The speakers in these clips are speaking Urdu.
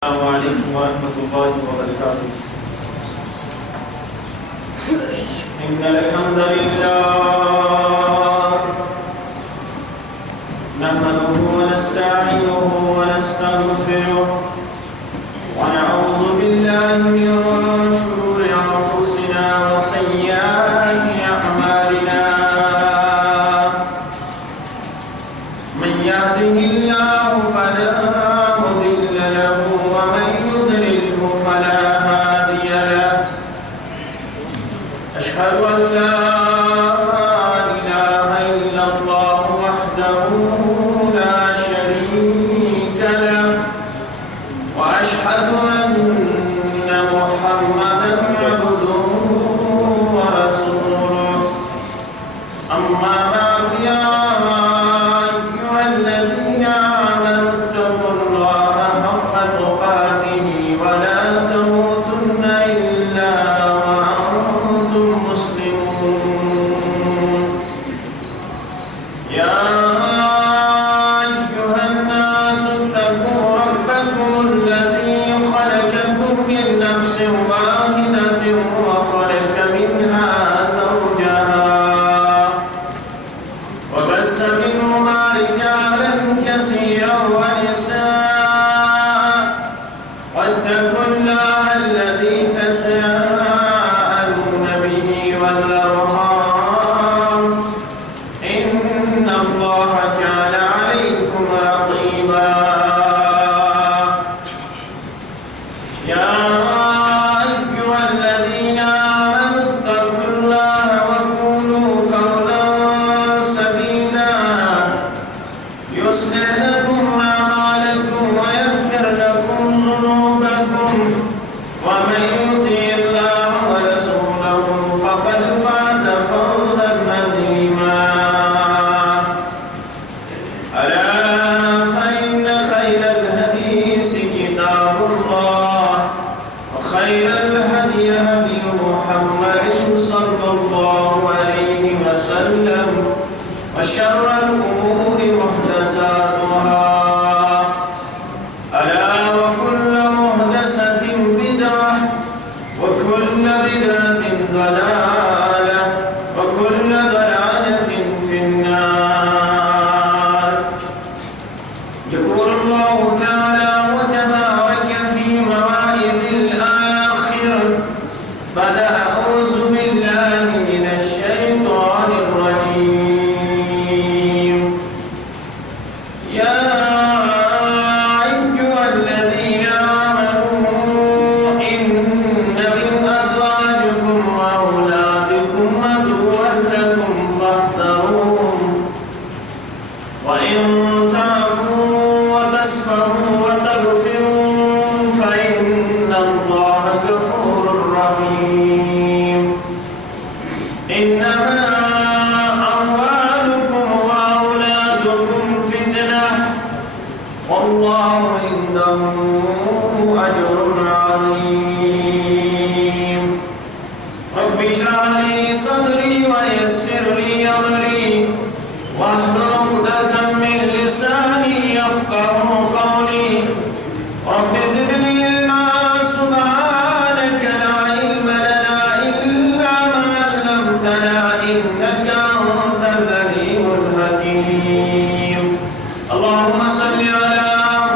السلام عليكم ورحمة الله وبركاته. إن الحمد لله نحمده ونستعينه ونستغفره ونعوذ بالله من شرور أنفسنا وسيئات أعمالنا. من يهده الله فلا مضل له ومن يضلله فلا هادي له. أشهد أن لا إله إلا الله وحده لا شريك له وأشهد أن محمدا عبده ورسوله. أما بعد يا أيها الذين آمنوا اتقوا الله حق تقاته ولا تموتن إلا وأنتم مسلمون. يا أيها الناس اتقوا ربكم الذي خلقكم من نفس واحدة وخلق منها زوجها وبث منهما رجالا كثيرا ونساء. واتقوا الله الذي تساءلون به والأرحام إن الله كان عليكم رقيبا. يا أيها الذين آمنوا اتقوا الله وقولوا قولا سديدا يصلح لكم أعمالكم ويغفر لكم ذنوبكم ومن يطع الله ورسوله فقد فاز فوزا عظيما. ألا فإن خير الحديث كتاب الله وخير الهدي هدي محمد صلى الله عليه وسلم وشر الأمور محدثاتها. ألا وكل محدثة بدعة وكل بدعة ضلالة وكل ضلالة في النار. يقول الله تعالى وتبارك في مواعظ الآخر بعد أعوذ بالله من الشيطان الرجيم. يا أيها الذين آمنوا إن من أزواجكم وأولادكم عدوا لكم فاحذروهم وإن تعفوا وتصفحوا وتغفروا فإن الله غفور رحيم. إنما أموالكم وأولادكم فتنة والله عنده أجر عظيم. رب اشرح لي صدري ويسر لي أمري واحلل عقدة من لساني يفقهوا قولي. رب زدني علما سبحانك لا علم لنا إلا ما علمتنا إنك أنت العليم الحكيم. اللهم صل على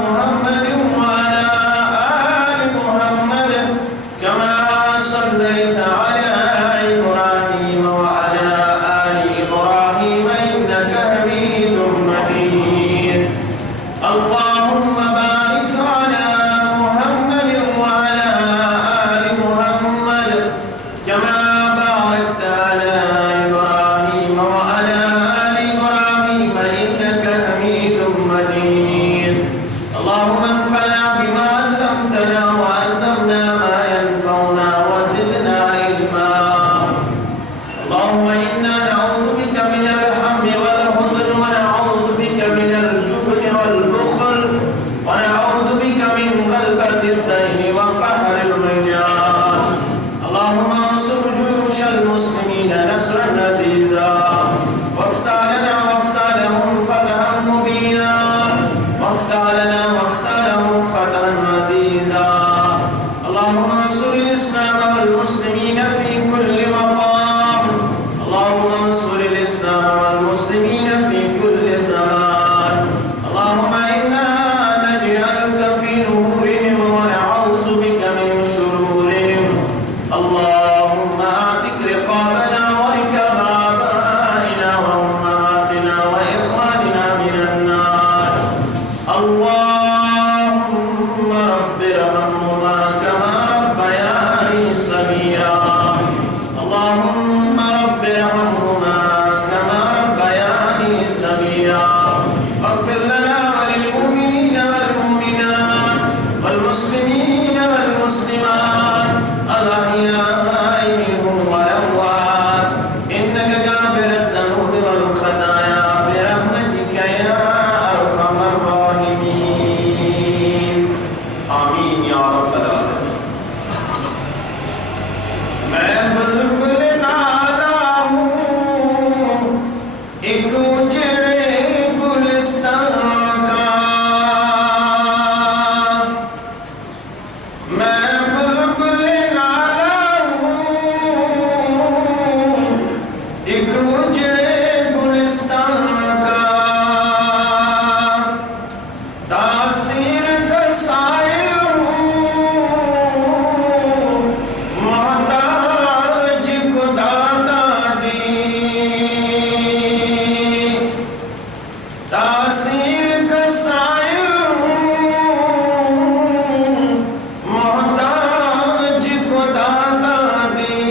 محمد وعلى آل محمد كما صليت على إبراهيم وعلى آل إبراهيم إنك حميد مجيد. اللهم بارك على محمد وعلى آل محمد كما باركت على إبراهيم وعلى آل إبراهيم إنك حميد مجيد. اللهم انفعنا بما علمتنا وعلمنا ما ينفعنا وزدنا علما. اللهم إنا نعوذ بك من الهم والحزن ونعوذ بك من الجبن والبخل ونعوذ بك من غلبة الدين وقهر الرجال. اللهم انصر جيوش المسلمين نصرا عزيزا وافتح لنا وافتح لهم فتحا مبينا وافتح لنا وافتح لهم فتحا عزيزا. والمسلمين والمسلمات الأحياء منهم والأموات إنك غافر الذنوب والخطايا برحمتك يا أرحم الراحمين آمين يا رب العالمين. میں بلبل نالا ہوں ایک اجڑے گلستان کا، میں بلبل نالا ہوں ایک اجڑے گلستان کا، تاثیر کا سائل ہوں محتاج کو داتا دی، تاثیر کا سائل ہوں محتاج کو داتا دی،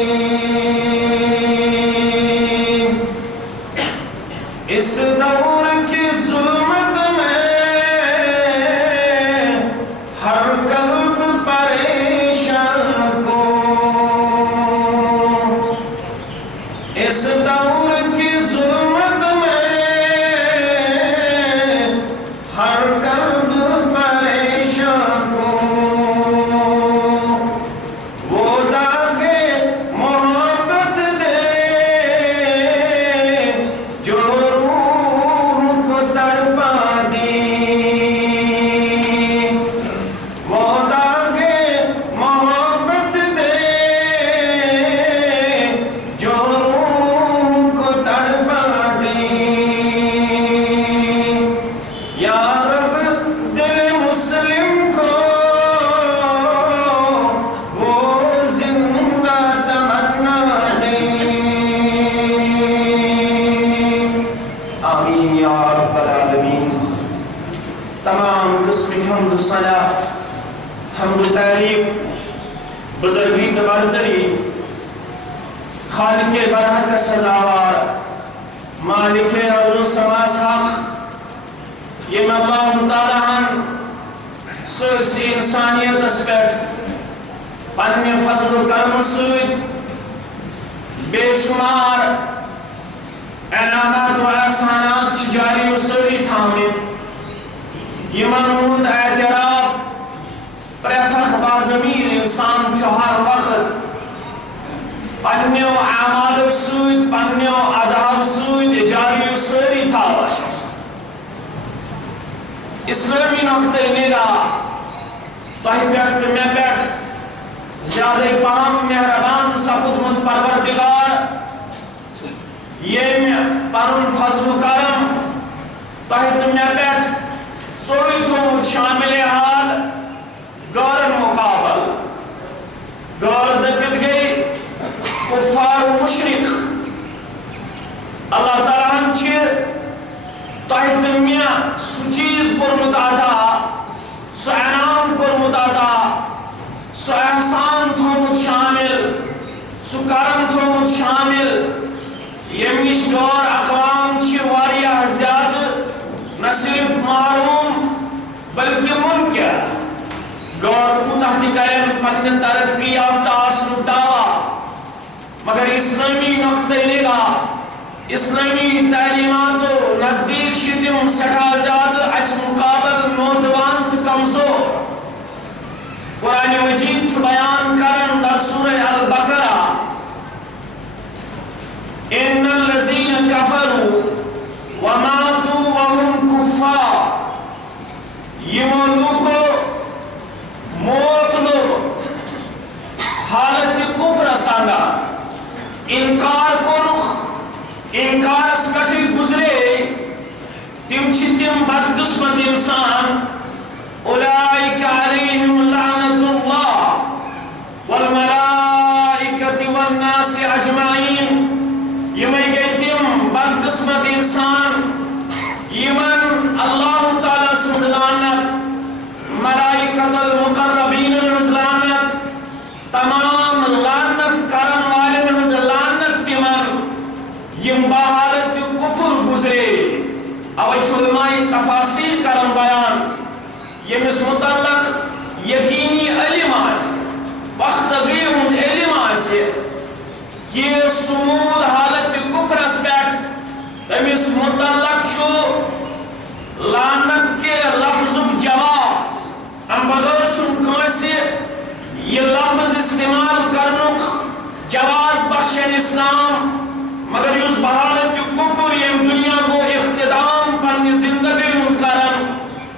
اس دور کی ظلمت میں ہر قلب پریشان کو، اس دور کی ظلمت میں ہر قلب پریشان کو، وہ داغے محبت دے جو روح کو تڑپا دی، وہ داغے محبت دے جو روح کو تڑپا دی، یا رب دل مسلم کو وہ زندہ تمنا دے، آمین یا رب العالمین. تمام قسم کی حمد و ثنا، حمد و تعریف، بزرگی برتری خالق برحق کا سزاوار، مالک ارض و سما حق، یہ اللہ تعالیٰ سرسی انسانیت اس پیٹ پنی فضل و کرم سید بے شمار اعلانات و احسانات جاری و سری تھامد، یمن ہند اعتراف پریتھک بازمیر انسان چو ہر وقت پنیو اعمال سید پنیو اداب سید جاری و سری تھاوش. اسلامی نقطہ نگاہ تہ پیٹھ تہ مے پیٹھ زیادہ پہم مہربان سپودمت پروردگار یم پنن فضل و کرم تہ تہ مے پیٹھ ژوٚرُے تھوٚومُت شامل حال غٲر مقابل، غٲر دٔپِتھ گٔے کفار و مشرق. اللہ تعالیٰ ہن چھ تۄہہِ تہٕ مےٚ سُہ چیٖز کوٚرمُت عطا، سُہ انعام کوٚرمُت عطا، سُہ احسان تھوٚومُت شامل، سُہ کرم تھوٚومُت شامل ییٚمہِ نِش غٲر اقوام چھِ واریاہ زیادٕ نہ صرف محروم بلکہ منکر. غٲر کوٗتاہ تہِ کرن پننہِ ترقی یافتہ آسنُک دعوا، مگر اسلامی نقطہ نگاہ اسلامی تعلیماتو نزدیک چھ تم سٹھا زیادہ اس مقابل نوجوان تو کمزور. قرآن مجید چھ بیان کرن در سورہ البقرہ ان الذین کفروا وماتوا وهم کفار، یمو لوکو موت لوگ حالت کفر سانگا انکار کورخ، انکار اس پٹھ گزرے، تم چھ تم بدقسمت انسان اولئک علیہم لعنت اللہ والملائکۃ والناس اجمعین. یمے گئی تم بدقسمت انسان یمن اللہ تعالیٰ سنز لعنت، ملائکۃ المقربین سنز لعنت، تمام لعنت کرن والن ہنز لعنت تمن یم بحالت کفر گزرے. اوے علماء تفاسیر کرن بیان یمس متعلق یقین کہ سمود حالت کفرس پیٹ تمس متعلق چھو لعنت کے لفظ جواز ام بغیر چھن کانسی یہ لفظ استعمال کرنک جواز بخشن اسلام مگر اس بحالت کفر یم دنیا کو اختدام پنی زندگی کرن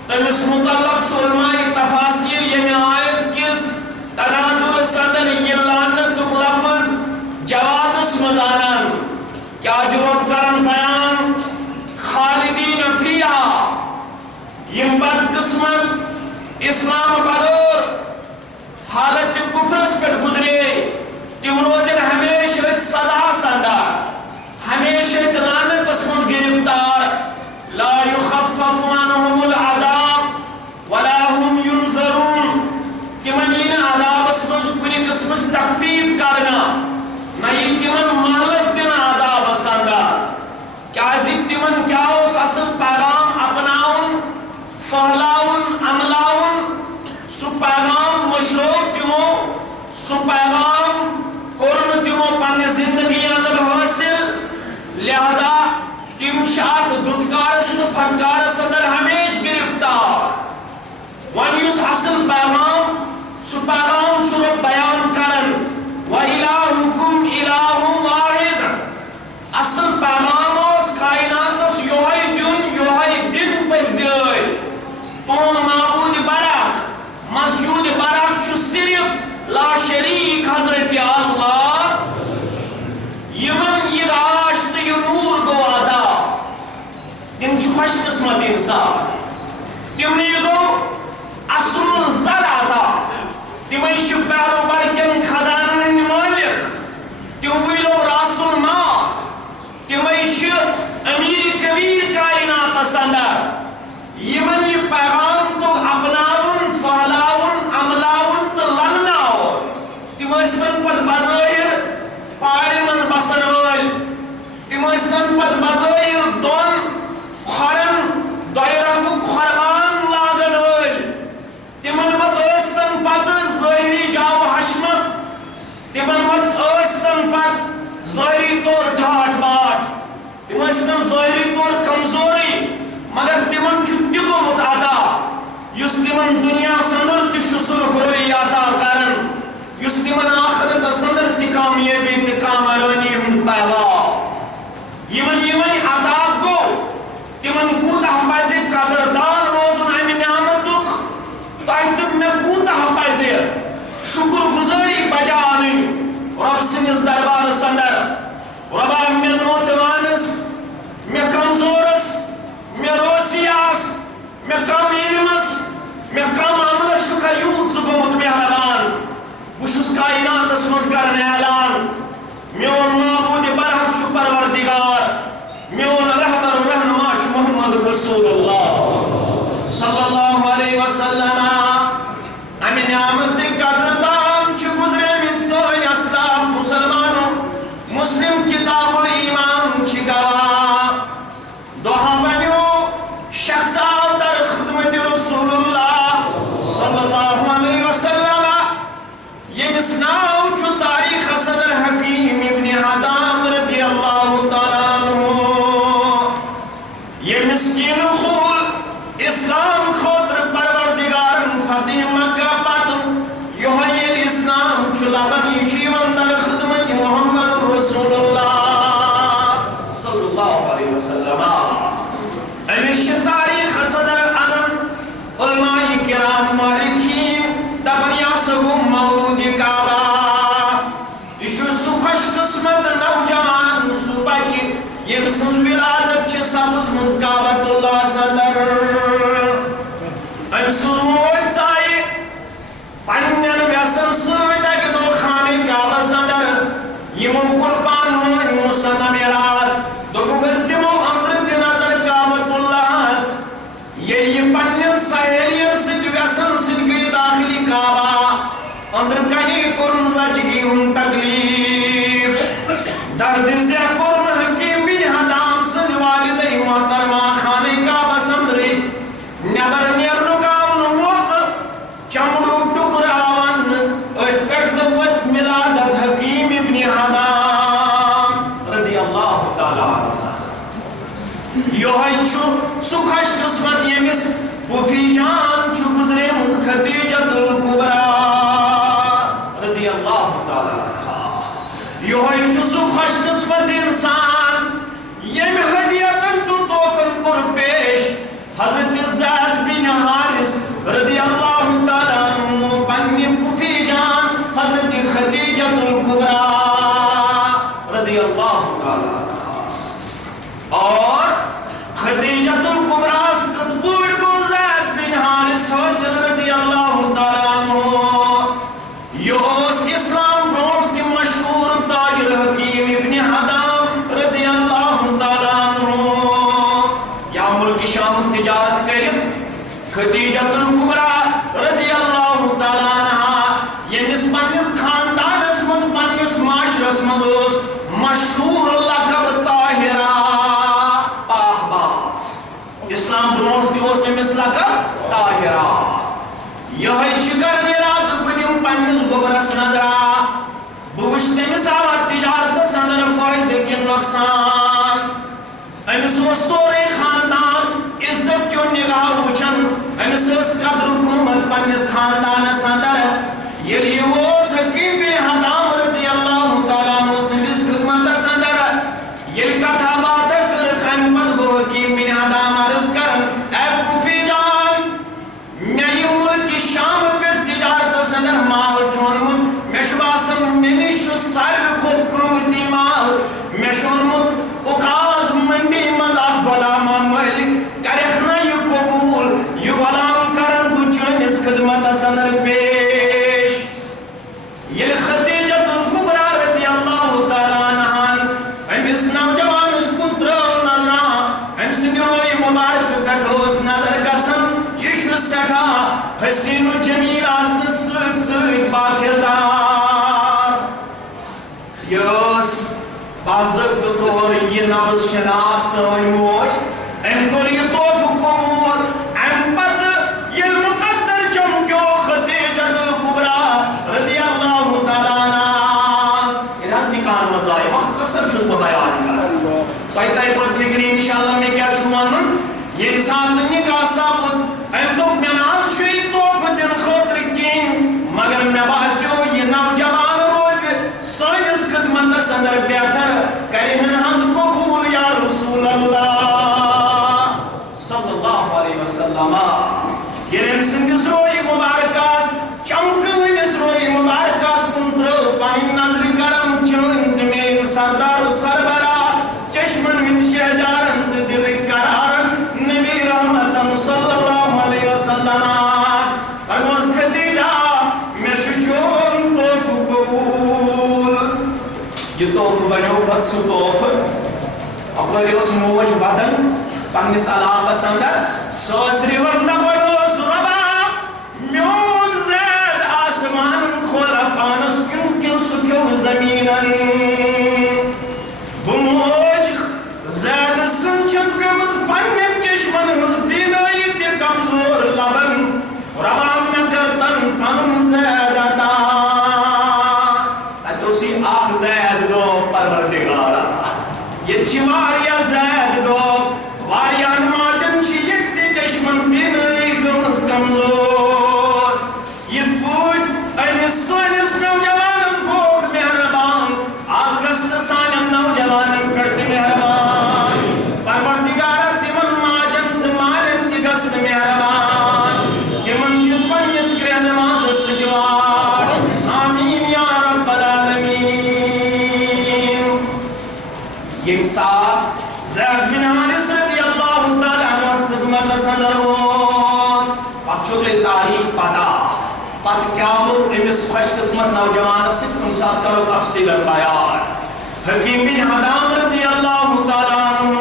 تمس متعلق چھو علماء تفاسیر یمی آیت کس تنادر صدر یہ لعنت لفظ جواز مزانن کیا جواب کرن بیان خالدین فیہا یم بد قسمت اسلام بدور حالت کفرس پر گزرے تم روزن ہمیشہ سزا سندا ہمیشہ لعنت اسمز گرفتار لا یخفف عنہم العذاب ولا هم ينظرون تمن این عذاب اسمز کنی قسمت تخفیف کرنا نئی تمن مہلت دن عذاب سندا کیا زید تمن کیا اس اصل پیغام اپناؤن فہلاؤن عملاؤن سو پیغام مشروع تمو سو پیغام قرن تمو پانے زندگی اندر حاصل لہذا تم شاعت دودکار سن پھٹکار صدر ہمیش گرفتار وانی اس اصل پیغام سو پیغام شروع بیان کرن وَإِلَاهُكُمْ إِلَاهٌ وَاحِدٌ اصل پیغام اس کائنات اس یوہی دن پزیل تون معبود برک مسجود برک چھو صرف لا شریک حضرت اللہ یمن یہ راشت یہ نور گو عطا تم چھو خوش قسمت انسان تم نے یہ گو اصل زر عطا تم ایشو پیرو برکن خدان مالک تم وی لوگ راس المال تم ایشو امیر کبیر کائنات سندر یمن یہ پیغام تو اپناون فہلاون عملاون تو لناون تم اسمن پت بظاہر پاڑی من بسن وال تم اسمن پت بظاہر دون خرن دائرہ خربان لاگن وال تمن مت اسمن پت ظاہری جاو حشمت تمن مت اسمن پت ظاہری طور ٹھاٹ باٹ تم اسمن ظاہری طور کمزوری مگر تمن چھتی کو متعدا یس تمن دنیا سندر تشسر خروی عطا کرن یس تمن آخرت سندر تکامیبی تکامرانی ہن پیغام یمن عطا کو تمن کوتہ پائزے قدردان روزن امی نعمتک تاہتب میں کوتہ پائزے شکر گزاری بجانی رب سنس دربار سندر ربا میں نوتوانس میں کمزورس میں روسیاس میں کم علمس میں کم عمل شکایوت زگومت مہربان بشس کائنات اسمز کرنے اعلان میون معبود برحق شو پروردگار میون رہبر و رہنما شو محمد رسول اللہ صلی اللہ علیہ وسلم امی نعمت قدردان چو گزرے مصر اسلام مسلمانوں مسلم کتاب الایمان چی گوا دوہا بنیو شخصات در خدمت رسول اللہ صلی اللہ علیہ وسلم یہ مسناو چو تاریخ صدر حکیم ابن حدام رضی اللہ تعالیٰ عنہ یہ مسکین خول اسلام خودر پروردگار فتح مکہ پت یوہی الاسلام چو لبنی جیون در خدمت محمد رسول اللہ صلی اللہ علیہ وسلم امیش تاریخ صدر علم علماء کرام مالکین دبنیا سگو مولود کعبہ ایشو سخش قسمت نوجوان صوبہ کی یہ بسنز ولادت چھ سبز مز کعبت اللہ صدر ام سنوت سائی پنین ویسن سویت اگ دو خانے کعبہ صدر یہ من قربان من مسلم اراد دو بگز دمو اندر دی نظر کعبت اللہ یہ پنین سہیلین سج ویسن سج گئی داخلی کعبہ اندر کنی کرن زجگی ہم تکلیف درد سے کرن حکیم بن حدام سج والد محترمہ خانے کعبہ سندری نبر نیرنو کاؤن موقع چمڑو ٹکر آون ات پکت وت ملادت حکیم ابن حدام سو خوش قسمت یمس پوفی جان چھ گزرے مز خدیجۃ الکبریٰ رضی اللہ تعالی عنہا یہ چھ سو خوش قسمت انسان یم ہدیتن تو تحفن کر پیش حضرت زید بن حارث رضی اللہ تعالی عنہ پنی پوفی جان حضرت خدیجۃ الکبریٰ رضی اللہ تعالی عنہ اور خدیجۃ الکبریٰ کتبور کو زید بن حارث حاصل رضی اللہ تعالی عنہ یہ اسلام بروٹ کی مشہور تاجر حکیم ابن حدام رضی اللہ تعالی عنہ یا ملک شام تجارت کرت خدیجۃ الکبریٰ رضی اللہ تعالی عنہ یمس پنس خاندانس مز پنس معاشرس مز مشہور لقب طاہرہ پاک اسلام برونٹ تہ اوس أمس لقب طاہرہ یہ کرن ارادہ بہ دم پنس گوبرس نظرا بہ وچھ تٔمس آوا تجارتس اندر فٲیدٕ کِنہٕ نۄقصان أمس اوس سورُے خاندان عزت چو نگاہ وچھان أمس ٲس قدر قۭمت پنس خاندانس اندر ییٚلہِ یہِ اوس حکیم بن حدام رضی اللہ تعالیٰ عنہ سٕنٛدِس خدمتس اندر ییٚلہِ کتھا باتھا کٔرٕکھ امہِ پتہٕ گوٚو حکیم بن حدام عرض کران اے پوفی جان مےٚ یہِ ملکہِ شام پٮ۪ٹھ تجارتس اندر مال چھُ اوٚنمُت مےٚ چھُ باسان مےٚ نِش چھُ ساروٕے کھۄتہٕ قۭمتی مال مےٚ چھُ اوٚنمُت اُکاز منڈی منٛز اکھ غۄلامہ مٲلِک کرٮ۪کھ نا یہِ قبوٗل یہِ غۄلام کرن بہٕ چٲنِس خدمتس اندر پیش ییٚلہِ خدیجۃ الکبریٰ رضی اللہ تعالیٰ عنہن أمس نوجوانس کُن ترٲو نظرا أمۍ سٕنٛدِ رویہِ مُبارکہٕ پٮ۪ٹھ اوس نظر گژھان یہِ چھُ سٮ۪ٹھاہ حسیٖن و جمیٖل آسنہٕ سۭتۍ سۭتۍ باکِردار یہِ ٲس باضٲبطہٕ طور یہِ نبض شناس سٲنۍ موج أمۍ کوٚر یہِ تحفہٕ قبوٗل اَمہِ پتہٕ ییٚلہِ مُقدر چمکیو خدیجۃ الکبریٰ رضی اللہ تعالیٰ عنہَس ییٚلہِ حظ نِکاحن منٛز آیہِ مختصر چھُس بہٕ بیان کران تۄہہِ ترِ پتہٕ فِکرِ انشاءاللہ مےٚ کیٛاہ چھُ وَنُن ییٚمہِ ساتہٕ نِکاح سپُد أمۍ دوٚپ مےٚ نہ حظ چھُ یہِ تحفہٕ دِنہٕ خٲطرٕ کِہیٖنۍ مگر مےٚ باسیو یہِ نوجوان روزِ سٲنِس خدمتس اندر بہتر کرِہن حظ قبوٗل یا رسول اللہ صلی اللہ علیہ وسلم ییٚلہِ أمۍ سٕنٛدِس رویہِ مُبارکس چمکہٕ رویہِ مُبارکس کُن ترٲو پنٕنۍ نظرِ کرم چٲنۍ تہٕ میٲنۍ سردار سربراہ چشمن ہٕنٛدۍ شہجارن تہٕ دلٕکۍ قرارن نبی رحمتن صلی اللہ علیہ وسلم فرموس خدیجہ مےٚ چھُ چون تحفہٕ قبوٗل یہِ تحفہٕ بنیو پتہٕ سُہ تحفہٕ اپٲرۍ اوس موج ودان پننس علاقس اندر سۄ ٲس رِوان دپان اوس رۄبا میون زید آسمانن کھولا پانس کِنہٕ کِنہٕ سُہ کھیوٚو زمیٖنن بہٕ موج زید سٕنٛز چھَس گٔمٕژ پننٮ۪ن چشمن ہٕنٛز بینٲیی تہِ کمزور لبن رۄبا مےٚ کر تن پنُن زید عطا تتہِ اوس یہِ اکھ زید گوٚو پروردگارا ییٚتہِ چھِ واریاہ زید گوٚو واریاہن ماجن چھِ ییٚتہِ تہِ چشمن بینٲیی گٔمٕژ کمزور یِتھ پٲٹھۍ أمِس سٲنِس نوجوانس گوٚوکھ مہربان آز گژھِ نہٕ سانٮ۪ن نوجوانن پٮ۪ٹھ تہِ مہربان پروردگارا تِمن ماجن تہٕ مالٮ۪ن تہِ گژھِ نہٕ مہربان تِمن دِتھ پننِس کرٛٮ۪ہنہٕ مازس سۭتۍ واٹ آمیٖن یا رب العالمیٖن ییٚمہِ ساتہٕ زید بن حارث رضی اللہ تعالیٰ عنہ خدمتس اندر ووت پتہٕ چھو تۄہہِ تاریخ پتہ پتہٕ کیٛاہ گوٚو أمِس خوش قسمت نوجوانس سۭتۍ کُنہِ ساتہٕ کرو تفصیٖلن بیان حکیم بن حدام رضی اللہ تعالیٰ عنہ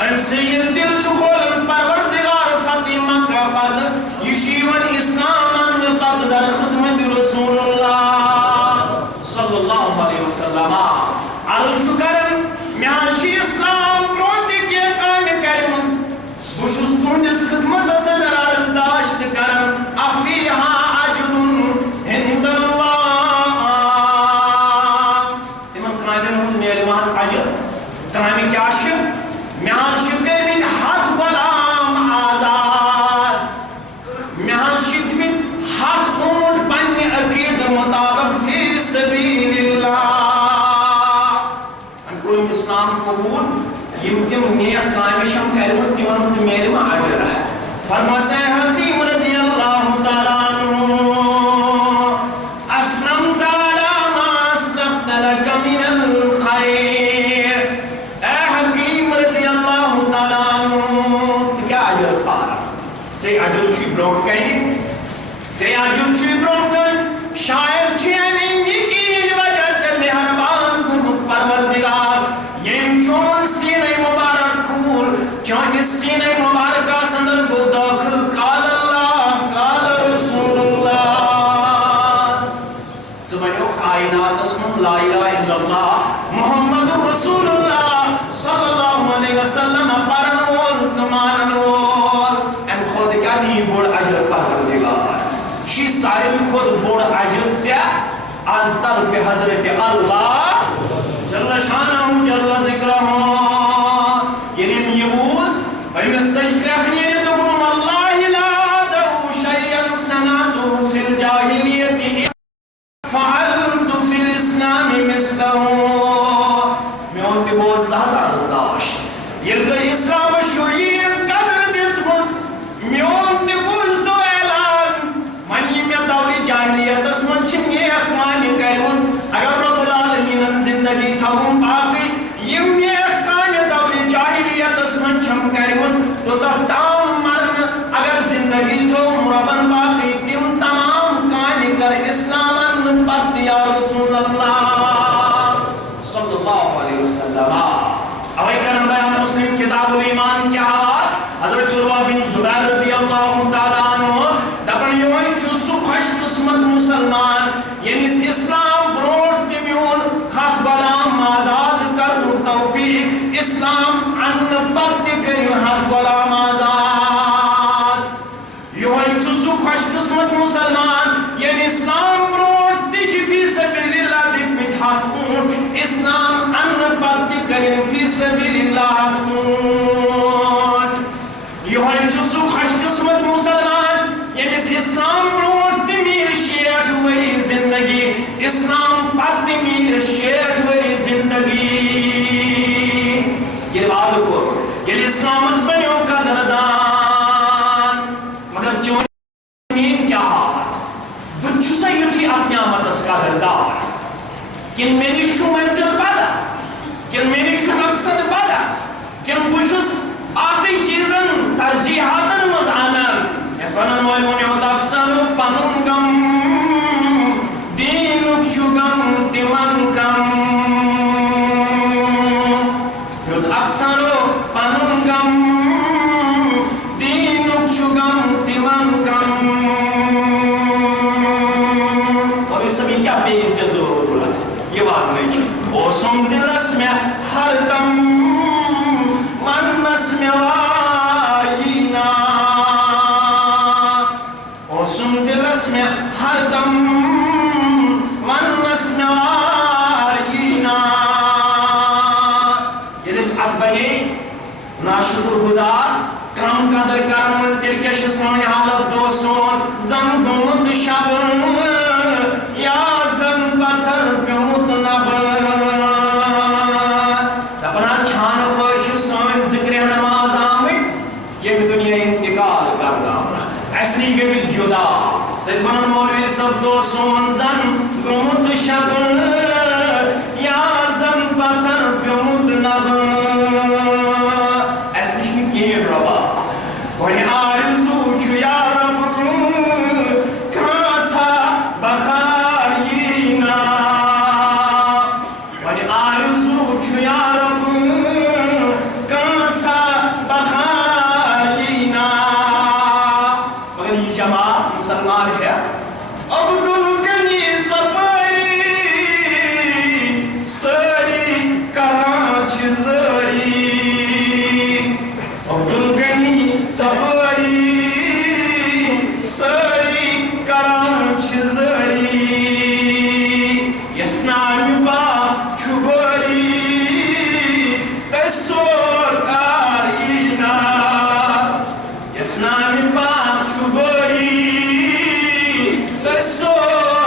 أمۍ سٕنٛدۍ ییٚلہِ دل چھُ کھولان پروردگار فتح مکہ پتہٕ یہِ چھُ یِوان اسلام اننہٕ پتہٕ در خدمت رسول اللہ صلی اللہ علیہ وسلم عرض چھُ کران مےٚ حظ چھُ اسلام برونٛہہ تہِ کینٛہہ کامہِ کرِمٕژ بہٕ چھُس تُہنٛدِس خدمتس اندر عرضداشت کران افیہا اجر عند اللہ تِمن کامٮ۪ن ہُنٛد میلہِ مہ حظ اجر کامہِ کیٛاہ چھِ مےٚ حظ چھِ کٔرمٕتۍ کینٛہہ کامہِ چھَم کَرِمٕژ تِمن ہُنٛد میلہِ وۄنۍ اجر فرموس اے حکیم رضی اللہ تعالیٰ عنہ اسلمت علی ما اسلفت لک من الخیر اے حکیم رضی اللہ تعالیٰ عنہ ژٕ کیٛاہ اجر ژھانڈان ژےٚ اجر چھُے برٛونٛٹھ کَنہِ ژےٚ اجر چھُے برٛونٛٹھ کَنہِ شاید چھُ اَمہِ ییٚمہِ وجہ ژےٚ مہربان گوٚمُت پروردگار ییٚمۍ چون سیٖنَے مُبارک کھوٗل چٲنِس سیٖنَے مُبارکس اندر گوٚو دٲخل قال اللہ قال رسول اللہ ژٕ وَنیو کائناتس منٛز لا الہ الا اللہ محمد رسول اللہ صلی اللہ علیہ وسلم پرن وول تہٕ مانن وول اَمہِ کھۄتہٕ کیٛاہ دِی بوٚڑ اجر پروردگار چھُے ساروی کھۄتہٕ بوٚڑ اجر ژےٚ از طرفِ حضرت اللہ جل شانہ جل ذکرہ ییٚلہِ أمۍ یہِ بوٗز أمِس ژٔج کرٛٮ۪کھ نیرِ دوٚپُن واللہ لا أدعو شيئا صنعته في الجاهلية فعلت في الإسلام مثله میون تہِ بوز حظ عرض داش ییٚلہِ تۄہہِ اِسلامس چھُو ییٖژ قدر دِژمٕژ میون تہِ بوٗزتو اعلان وۄنۍ یہِ مےٚ دورِ جاہلیتس منٛز چھِ نیک کامہِ کَرِمٕژ اگر رۄب العالمیٖنن زندگی تھاوُن باقٕے یِم نیک کامہِ دورِ جاہلیتس منٛز چھَم کَرِمٕژ توٚتتھ تام مرنہٕ اگر زندگی تھوٚوُم رۄبن باقٕے تِم تمام کامہِ کر اسلام اننہٕ پتہٕ یا رسول اللہ صلی اللہ علیہ وسلم اوے کرن بیان مسلم کتاب الایمان کے حوالہ حضرت عروہ بن زبیر رضی اللہ تعالیٰ عنہ دپن یہوے چھُ سُہ خوش قسمت مسلمان ییٚمِس اسلام برونٛٹھ تہِ میوٗل ہتھ غلام آزاد کرنُک توفیق اسلام اننہٕ پتہٕ تہِ کٔرِو ہتھ غلام آزاد یہوے چھُ سُہ خوش قسمت مسلمان ییٚمۍ اسلام برونٛٹھ تہِ چھِ فی سبیل اللہ دِتمٕتۍ ہتھ اوٗنٹ اسلام اننہٕ پتہٕ تہِ کٔرِن فی سبیل اللہ ہتھ اوٗنٹ یہوے چھُ سُہ خوش قسمت مسلمان ییٚمِس اسلام برونٛٹھ تہِ میلہِ 60 ؤری زندگی اسلام پتہٕ تہِ میلہِ 60 ؤری زندگی ییٚلہِ وعدٕ کوٚر ییٚلہِ اسلامس بنیو قدردان مگر چون میٲنۍ کیٛاہ حالت بہٕ تہِ چھُسا یُتھُے اتھ نعمتس قدردان کِنہٕ مےٚ نِش چھُ منزِل بدل کِنہٕ مےٚ نِش چھُ مقصد بدل کِنہٕ بہٕ چھُس باقٕے چیٖزن ترجیحاتن منٛز انان یتھ ونن وٲلۍ ووٚنیو تقسر پنُن غم دیٖنُک چھُ غم تِمن کم یُتھ اکثرو پنُن غم دیٖنُک چھُ غم تِمن کم اور یہ سبھی کیا پیٚیہِ ژےٚ ضروٗرت یہِ واتنٕچ اوسُم دِلس مےٚ ہردم وننس مےٚ وایینا اوسُم دِلس مےٚ ہردم وننس مےٚ وایینا ییٚلہِ أسۍ اتھ بنے ناشُکر گُزار کم قدر کرن وٲلۍ تیٚلہِ کیٛاہ چھِ سٲنۍ حالت دۄہ سون زن گوٚمُت شبہٕ یا زن پتھر پیوٚمُت نبہٕ دپان حظ چھانہٕ پٲٹھۍ چھِ سٲنۍ زٕ ترٛےٚ نماز آمٕتۍ ییٚمہِ دُنیا انتقال کرناونہٕ اَسہِ نِش گٔمٕتۍ جُدا تَتہِ ونان مولوی صٲب دۄہ سون زن گوٚمُت شبہٕ یا زن پتھر پیوٚمُت نبہٕ اَسہِ نِش نہٕ کِہیٖنۍ رۄبا وۄنۍ آرزوٗ چھُ یا رۄب کانٛژھا بخار ییٖنا وۄنۍ آرزوٗ چھُ یا رۄب کانٛژھا بخار ییٖنا مگر یہِ جماعت مسلمان ہٮ۪تھ عبدُل غنی ژۄپٲری سٲری کران چھِ زٲری عبدُل غنی ژۄپٲری سٲری کران چھِ زٲری یس نامہِ پاک چھُ بٲری تٔسۍ سور آریٖنا یس نامہِ پاک چھُ بٲری تٔسۍ سور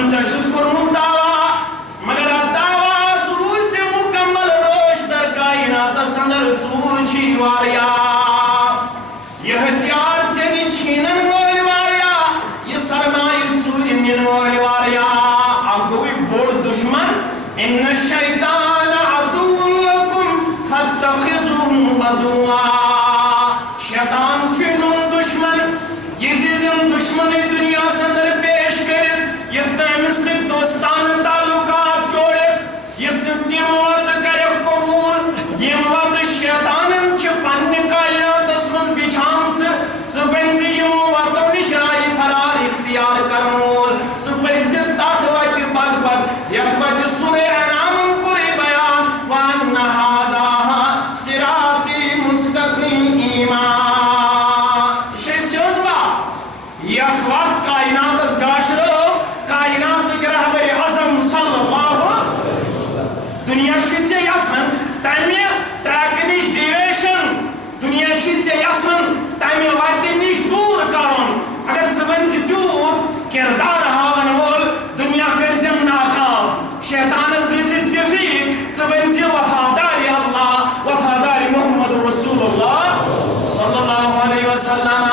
15 شد کرمون دعوا مگر دعوا سروز مکمل روش در کائنات سندر ژور چی واریا یہ ہتھیار تیری چھینن وول واریا یہ سرمایہ ژور نین وول واریا اب کوئی بوڑ دشمن ان الشیطان عدو لکم فاتخذوه عدوا شیطان چنون دشمن یہ دیزن دشمنی دنیا سندر پیش کرت یہ تیمس سے دوستان تعلقات جوڑت یہ تیم وقت کرے قبول یہ وقت شیطانن چھ پن کائنات اسمز بچھام سے بنزی یہ وقت نشائی فرار اختیار کرمول سپیزی تات وقت بد بد یت وقت سورہ انعام کوئی بیان وان هذا صراطی مستقیما یس وقت کائنات اس گاشرو کائنات کے رہبر اعظم صلی اللہ علیہ وسلم دنیا شد سے یسن تیمی تراکنش ڈیویشن دنیا شد سے یسن تیمی وقت نش دور کرن اگر سبنج دور کردار ہاون وول دنیا کرزن ناخاب شیطان از رزق جفیق سبنج وفاداری اللہ وفاداری محمد رسول اللہ صلی اللہ علیہ وسلم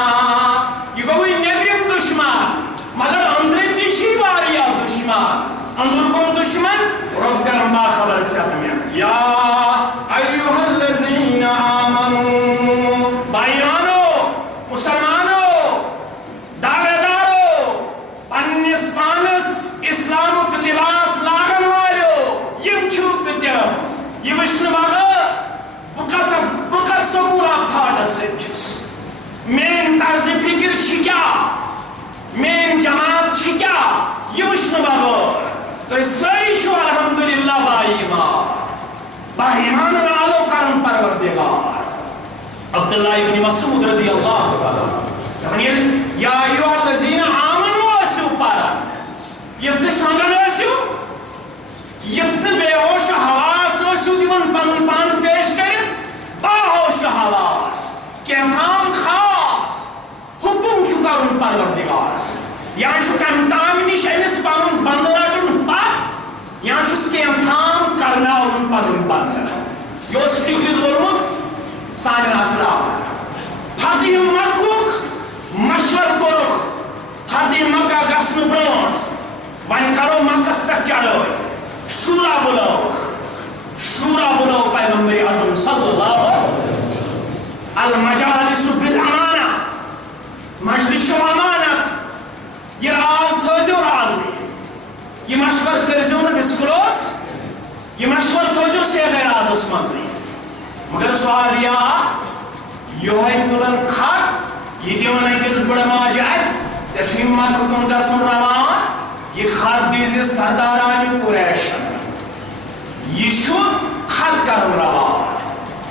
مگر اندر دیشی واریا دشمن اندر کم دشمن رب گرم با خبر چاہتا میں یا ایوہ الذین آمنو بائیانو مسلمانو دعویدارو پنس پانس اسلام کا لباس لاغن والو یم چھوٹ دیا یہ وشن باغا بکت سکورا تھاڑا سنچس مین طرز فکر شکیا مین جماعت چھ کیا یہ وشن بغور تو ساری چھو الحمدللہ با ایمان رالو کرم پروردگار عبداللہ ابن مسعود رضی اللہ تعالی یا ایوہ الذین آمنوا اسو پارا یہ شانگن اسو یہ بے ہوش حواس اسو دیون پن پان پیش کرت با ہوش حواس کہ اتھام خاص حکم چکارن پروردگارس یا چکن تامنیش ایمس پانن بندراتن پات یا چس کے امتام کرنا ان پانن بندر یوس فکر دورمت سانن اسلام پھاتی مکوک مشور کرخ پھاتی مکہ گسن برونت وین کرو مکس پر چڑھوئی شورا بلو پیغمبر اعظم صلی اللہ علیہ وسلم المجالس بالامانہ مجلس و امانت یہ راز تھوزیو راز نہیں یہ مشور کرزیو نا ڈسکلوز یہ مشور تھوزیو سے غیر راز اسمت نہیں مگر سوال یہ ہے تلن خط یہ دیون ہے کس بڑا ماجد چشیم مکہ کن کا سن روان یہ خط دیزی سردارانی قریشن یہ شو خط کرن روان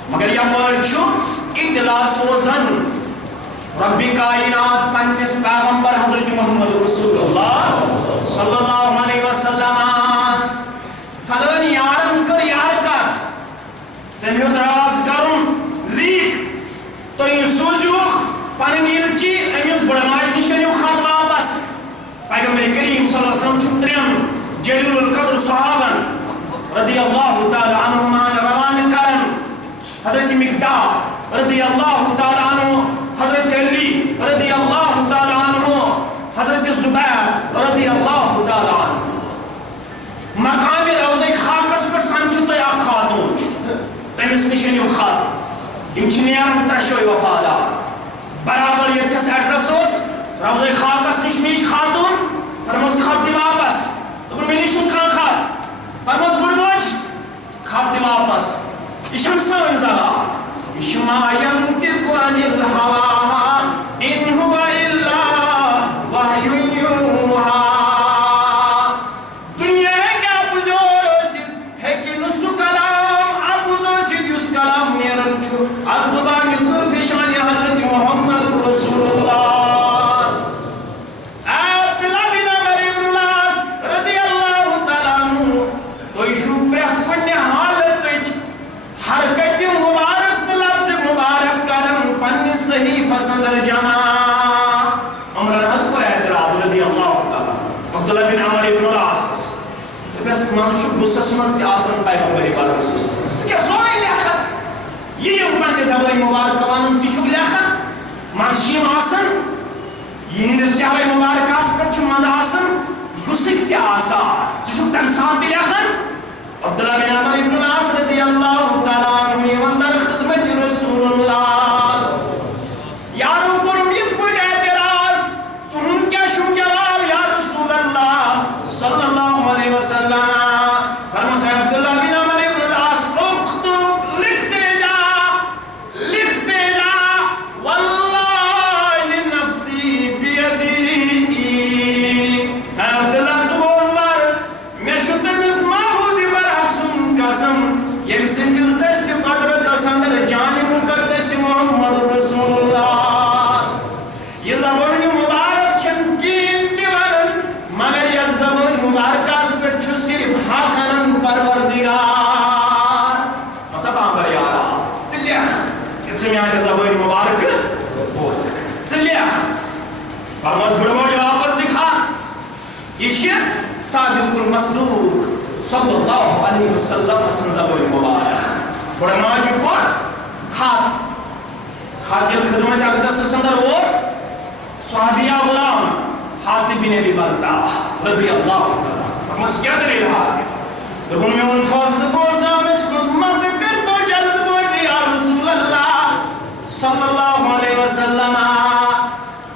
مگر یہ مرچو اطلاع سوزن ربی کائنات پنس پیغمبر حضرت محمد رسول اللہ صلی اللہ علیہ وسلم فلن یارم کر یارکت تم ہو دراز کرم لیک تو یہ سوزیوخ پنن یلچی امیز بڑماج نشنیو خط واپس پیغمبر کریم صلی اللہ علیہ وسلم چھترین جلیل القدر صحابن رضی اللہ تعالی عنہمان روان کرن حضرت مقداد رضی اللہ تعالی عنہ حضرت علی رضی اللہ تعالی عنہ حضرت زبیر رضی اللہ تعالی عنہ مقام روزہ خاکس پر سمجھو تو یا خاتون تیمس نشنیو خات امچنیان تشوی وفادا برابر یتھس ایڈرسوس روزہ خاکس نشمیش خاتون فرموز خات دی واپس دبن میں نشن کھان خات فرموز بڑموج خات دی واپس اشم سن زغا اشما ینتق عن الہوا ان ہوا الا وحی یوحا دنیا ہے کہ آپ جو رسید ہے کہ نسو کلام آپ جو رسید اس کلام میرن چھو اردبان طرف شان حضرت محمد رسول اللہ عبداللہ بن عمر عبداللہ بن عمر ابن العاص دس منچ غصس مز آسان پیغمبر پاک ژٕ کیٛاہ سورُے لیکھان یہِ یِم پننہِ زبٲنۍ مبارکہ ونان تہِ چھُکھ لیکھان منٛزٕ چھِ یِم آسان یِہنٛدِس شہرِ مبارکہس پٮ۪ٹھ چھُ منٛزٕ آسان غصٕکۍ تہِ آسان ژٕ چھُکھ تمہِ ساتہٕ تہِ لیکھان عبداللہ بن عمر ابن العاص رضی اللہ تعالیٰ عنہ یِوان در خدمت رسول اللہ یارو کوٚرُم یِتھ پٲٹھۍ اعتراض تُہُنٛد کیٛاہ چھُم جواب یا رسول اللہ صلی اللہ علیہ وسلم فرموس ہے عبداللہ بن عمر ابن العاص اکتب لکھتے جا واللہ نفسی بیدی اے عبداللہ ژٕ بوز بار مےٚ چھُ تٔمِس معبوٗدِ برحق سُنٛد قسم ییٚمہِ سٕنٛدِس دٔستہِ قدرتس اندر جانہِ مُقدس محمد رسول اللہ یہ زبان مبارک چھن کین تہِ ونان مگر یتھ زبان مبارکس پٮ۪ٹھ چھُ صرف حق انان پروردگار مسا پامبر یارا ژٕ لیکھ یہِ ژٕ میانہِ زبان مبارکہٕ بوزکھ ژٕ لیکھ فرموس بڑٕ بوٚڑ واپس دِ خط یہِ چھِ صادق المصدوق صلی اللہ علیہ وسلم سٕنٛز زبان مبارک بڑٕ ماجہِ کوٚر خط ییٚلہِ خدمت اقدسس اندر ووت صحابیہ غلام حاتب بن ابی بلتعہ رضی اللہ تعالیٰ فرموس کیٛاہ دلیل حاتب دوٚپُن میون فٲصلہٕ بوزناونس منٛز مت کر تو جلد بٲزی یا رسول اللہ صلی اللہ علیہ وسلم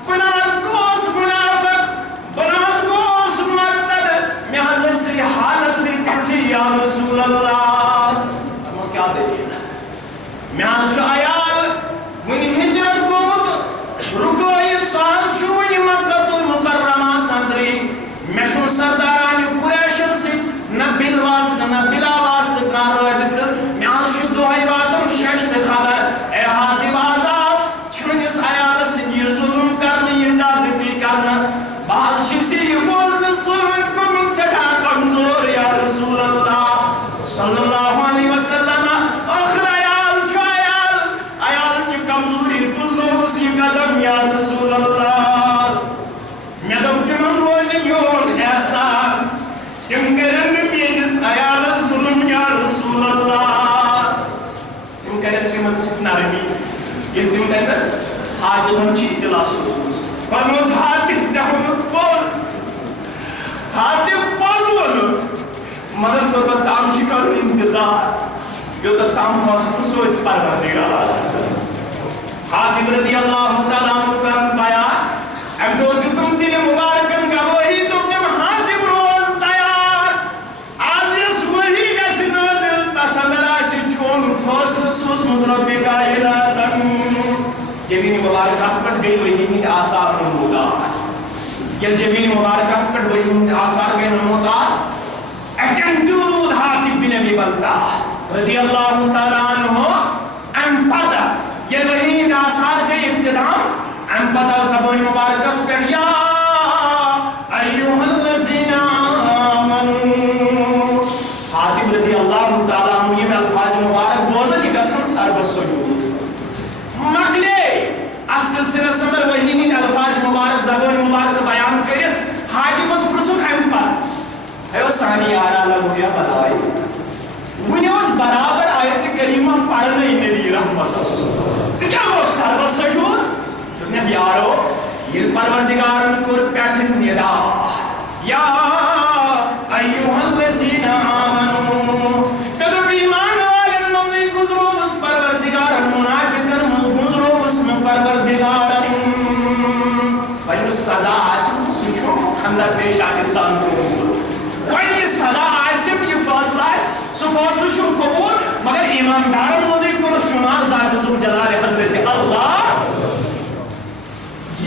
بہٕ نہ حظ گوس منافق بہٕ نہ حظ گوس مرتد مےٚ حظ ٲسۍ حالتھٕے تِژھٕے یا رسول اللہ فرموس کیٛاہ دلیل مےٚ حظ چھُ عیال وُنہِ ہجرت گوٚمُت رُکٲیِتھ سُہ حظ چھُ وُنہِ مکۃ المکرمہ اندرٕے مےٚ چھُنہٕ سردارانہِ قُریشن سۭتۍ نہ بِل واسطہٕ نہ بِلا واسطہٕ کانٛہہ رٲبطہٕ مےٚ حظ چھُ دۄہے واتُن شیشتہٕ خبر اے حاتب عذاب چھُنِس عیالس سۭتۍ یہِ ظُلم کرنہٕ یہِ زیادتی کرنہٕ بہٕ حظ چھُس یہِ بوزنہٕ سۭتۍ گوٚمُت سٮ۪ٹھاہ کمزور یا رسول اللہ صلی اللہ علیہ وسلم ٲخر عیال چھُ عیال چہِ کمزوری تُلنووُس یہِ قدم یا رسول اللہ مےٚ دوٚپ تِمن روزِ میون احسان تِم کرن نہٕ میٲنِس عیالس ظُلم یا رسول اللہ تِم کرن تِمن سۭتۍ نرمی ییٚلہِ تِم تتٮ۪ن حاتبن چھِ اطلاع سوٗزمٕژ فرموس حاتب ژےٚ ووٚنُتھ پوٚز حاتب پوٚز ووٚنُتھ مگر توٚتتھ تام چھُ کرُن انتظار یوٚتتھ تام فٲصلہٕ سوزِ پروردگار حاتب رضی اللہ تعالیٰ عنہ کرن بیان اکہِ دۄہ دیُتُم دِلہِ مُبارکن گوٲہی دوٚپنم حاتب روز تیار آز یۄس ؤحی گژھِ نٲزِل تتھ اندر آسہِ چون فٲصلہٕ سوٗزمُت رۄبِ کائناتن جبیٖن مبارکس پٮ۪ٹھ گٔے ؤحی ہٕنٛدۍ آثار نموٗدار ییٚلہِ جبیٖن مبارکس پٮ۪ٹھ ؤحی ہٕنٛدۍ آثار گٔے نموٗدار ایٹینٹِو روٗد حاتب بن ابی بلتعہ رضی اللہ تعالیٰ عنہ امہِ پتہٕ ییٚلہِ ؤحی ہٕنٛدۍ آثار گٔے اختتام امہِ پتہٕ آو زبانہِ مبارکس پٮ۪ٹھ یا ایُّہا الذین آمنوا حاتب رضی اللہ تعالیٰ عنہ یِم الفاظ مبارک بوزن یہِ گژھن سربسجود مۄکلے اتھ سلسلس اندر ؤحی ہٕنٛدۍ الفاظ مبارک زبانہِ مبارک بیان کٔرِتھ حاتبس پرٛژھُکھ امہِ پتہٕ اے سانہِ یارا لگویا بلاے وُنہِ اوس برابر آیتہِ کریٖمہ پرنے نبی رحمت ژٕ کیٛاہ گوٚکھ سربسجود دوٚپنم یارو ییٚلہِ پروردگارن کوٚر پٮ۪ٹھٕ ندا یا ایُّہا الذین آمنوا مےٚ دوٚپ ایٖمان والٮ۪ن منٛزٕے گُزرووُس پروردگارن مُنافِقن منٛز گُزرووُس نہٕ پروردگارن وۄنۍ یُس سزا آسہِ سُہ چھُ خندر پیشانی سان قبوٗل وۄنۍ یہِ سزا آسہِ یہِ فٲصلہٕ آسہِ سُہ فٲصلہٕ چھُ قبوٗل مگر ایٖماندارن منٛزٕے کوٚرُکھ شُمار ذاتِ ذوالجلالِ حضرت اللہ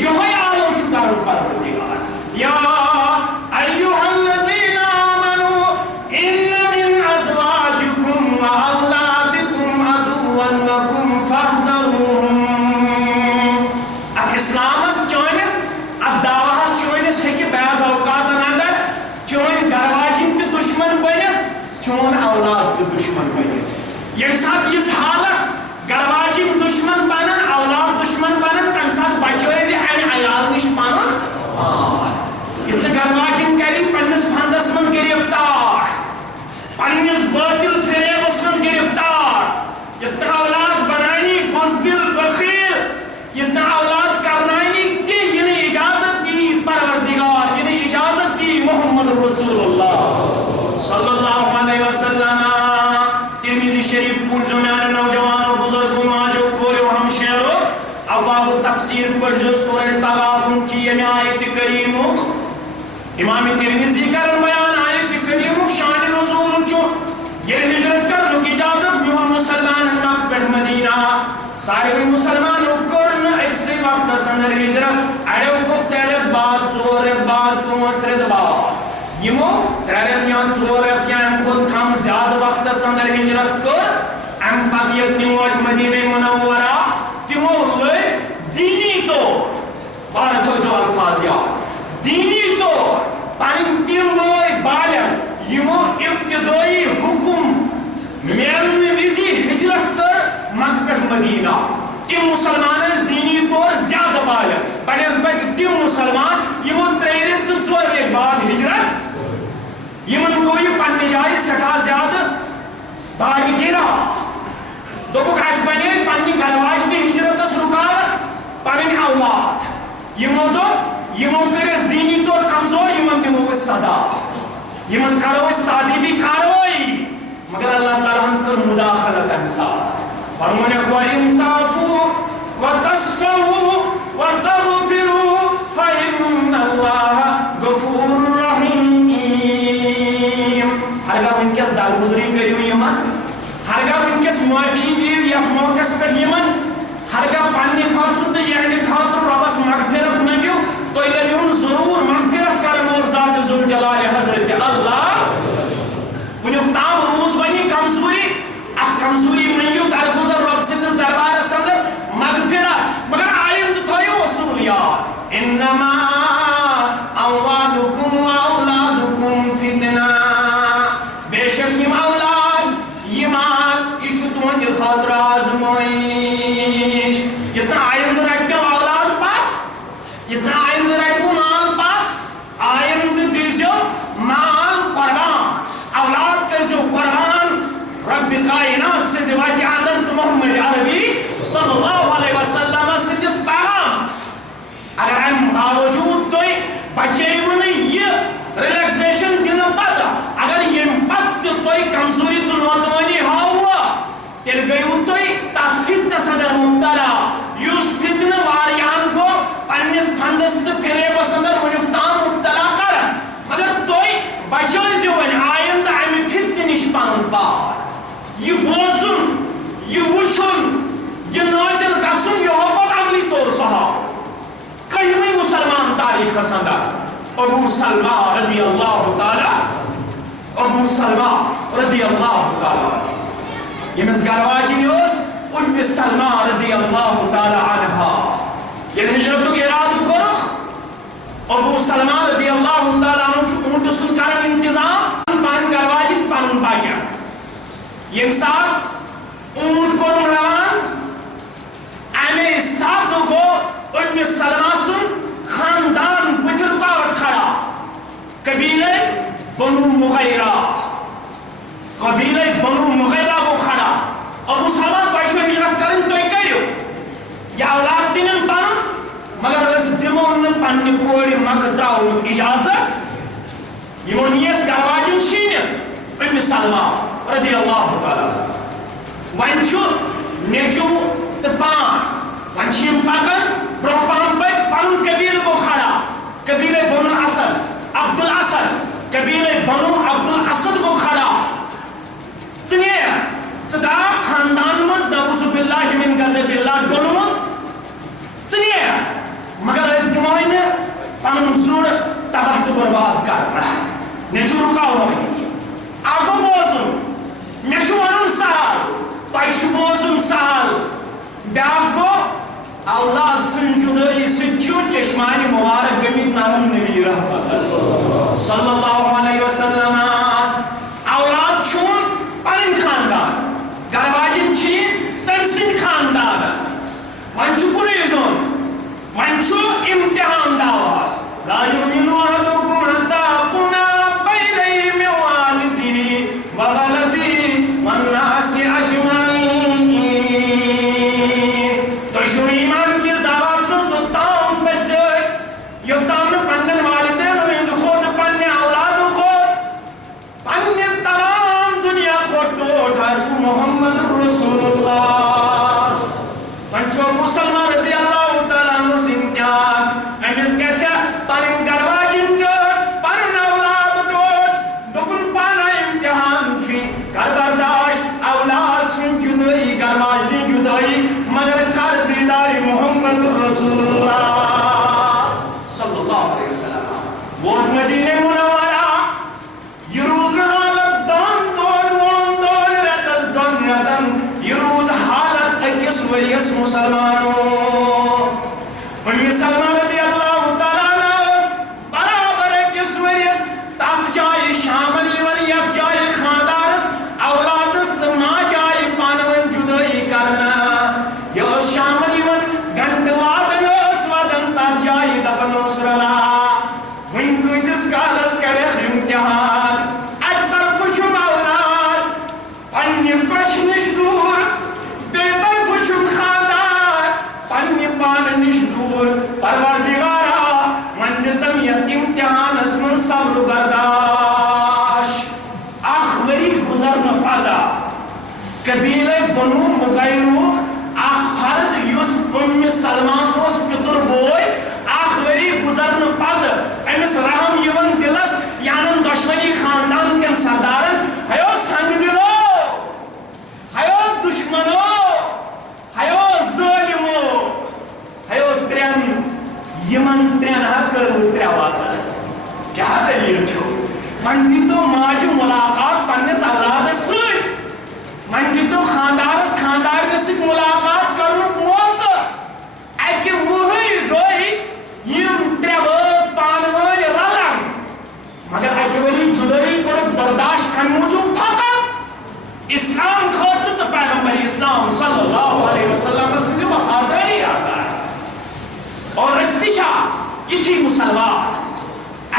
یِہوٚے آلو چھُ کرُن پروردگار یا ایُّہا الذین آمنوا اِنَّ مِنْ أَزْوَاجِكُمْ وَأَوْلَادِكُمْ عَدُوًّا لَكُمْ فَاحْذَرُوهُمْ اتھ اسلامس چٲنِس اتھ دعواہس چٲنِس ہیٚکہِ بعض اوقاتن اندر چٲنۍ گرواجِنۍ تہِ دُشمن بٔنِتھ چون اولاد تہِ دُشمن بٔنِتھ ییٚمہِ ساتہٕ یِژھ حالت گرواجِنۍ دُشمن بنن اولاد دُشمن بنن تمہِ ساتہٕ بچٲے زِ امہِ عیال نِش پنُن ییٚلہِ نہٕ گرواجِنۍ کرِ محمد رسول اللہ صلی اللہ علیہ وسلم ترمذی شریف پور جو میانے نوجوانوں بزرگوں ماجو کھولو ہم شیرو ابواب تفسیر پر جو سورہ تغابن کی یہ آیت کریم امام ترمذی کرن بیان آیت کریم شان نزول جو یہ ہجرت کر لوگ اجازت میں مسلمان مکہ پر مدینہ سارے مسلمان کرن ایک سے وقت سندر ہجرت اڑے کو تیرت بعد زورت بعد پونسرت بعد یمو تیرت یا زورت یا خود کم زیادہ وقت سندر ہجرت کر ام پاک یک تیموج مدینہ منورہ تیمو لئے دینی طور بارت ہو جو الفاظ یاد دینی طور پانی تیم بوئی بالغ یمو ابتدائی حکم میلن ویزی ہجرت کر مکہ پر مدینہ تیم مسلمان اس دینی طور زیادہ بالغ بنسبت تیم مسلمان یمو تریرت ژور ریت بعد ہجرت یمن کوئی پنہ جائے سٹھا زیادہ باری گرا دوپک اس بنے پنہ گلواج میں ہجرت اس رکاوٹ پنن اولاد یمو دو یمو کرس دینی طور کمزور یمن دمو اس سزا یمن کرو اس تعدیبی کاروائی مگر اللہ تعالیٰ ہم کر مداخلت امساد فرمونک وَإِن تَعْفُوا وَتَصْفَحُوا وَتَغْفِرُوا فَإِنَّ اللَّهَ غَفُورٌ رَحِيمٌ ہرگاہ ونکس درگزری کریو یمن ہرگاہ ونکس معافی دیو یا موقع پر یمن ہرگاہ پانی خاطر تو یعنی خاطر ربس مغفرت منگیو تو لبیون ضرور مغفرت کر مول ذات ذوالجلال حضرت اللہ ونیک تام روز بنی کمزوری اخ کمزوری منگیو درگزر رب سندس دربار صدر مغفرت مگر آئند تھوئیو اصول یاد انما اولادکم و اولادکم فتنہ بے شک یم اولاد یمان ایشو تون دی خاطر آزمائش اتنا آئند رکھنے اولاد پات اتنا آئند رکھنے مال پات آئند دیزیو مال قربان اولاد کرزیو قربان رب کائنات سے زواج عادت محمد عربی صلی اللہ علیہ وسلم سندس پیغامس اگر ہم باوجود دوئی بچے ونی یہ ریلیکسیشن دینا پتا اگر یہ پت دوئی کمزوری تو نوتوانی ہوا تیل گئی دوئی تات فتنہ صدر مبتلا یوس فتنہ واریان کو پنیس پھندست پھرے بسندر ونیفتان مبتلا کرن مگر دوئی بچے زیون آئند آئمی فتنہ نشپان پار یہ بوزن یہ وچھن یہ نازل گسن یہ حبت عملی طور صحاب کہیں مسلمان تاریخ سندہ ابو سلمہ رضی اللہ تعالی ابو سلمہ رضی اللہ تعالی یہ مزگرواجی نیوز ام سلمہ رضی اللہ تعالی عنہ یہ ہجرتو کے ارادو کرخ ابو سلمہ رضی اللہ تعالی عنہ چو اونٹ سن کرن انتظام پان گرواجی پان باجا یہ ساتھ اونٹ کو روان امی ساتھ کو ام سلمہ سن خاندان بچ رکاوٹ کھڑا قبیلہ بنو مغیرہ کو کھڑا ابو سلمہ کوئی ہجرت کرن تو کریو یا اولاد دینن پانن مگر اس دمون پنن کوڑی مکہ تراونک اجازت یمون یس گرواجن شینت ام سلمہ رضی اللہ تعالی ونچو نیچو تپان ونچیم پاکن برپان پاک پان قبیل کو کھڑا قبیل بنو الاسد عبد الاسد قبیل بنو عبد الاسد کو کھڑا سنیے صدا خاندان مز نعوذ باللہ من غضب اللہ ڈولمت سنیے مگر اس دمائی نے پان زور تباہ تو برباد کر رہا نیچو رکا ہوئی آگو بوزن میشو انم سال تایشو بوزن سال بیاکو اولاد سنجدائی سچو چشمانی مبارک گمید نام نبی رحمت صلی اللہ علیہ وسلم اولاد چون پنن خاندان گرواجن چین تنسن خاندان منچو کنیزون منچو امتحان داواز لا یومنو احدکم حتی اکونا بین والدی وولدی والناس اجمعین تو شو ایمان کس داواز کس تو تام بزر یو تام پنن والدین میں خود پنن اولاد من دیتو ماجہ ملاقات پنس اولاد سۭتۍ من دیتو خاندارس خاندارنہِ سۭتۍ ملاقات کرنُک موقع اکہِ وُہٕرۍ گٔے یِم ترٛےٚ بٲژ پانہٕ ؤنۍ رلان مگر اکہِ ؤری جُدٲیی کوٚرُکھ برداشت کمہِ موٗجوٗب فقط اسلام خٲطرٕ تہٕ پیغمبر اسلام صلی اللہ علیہ وسلم سٕنٛدِ وفادٲری آدھار اور أسۍ تہِ چھا یِتھی مُسلمان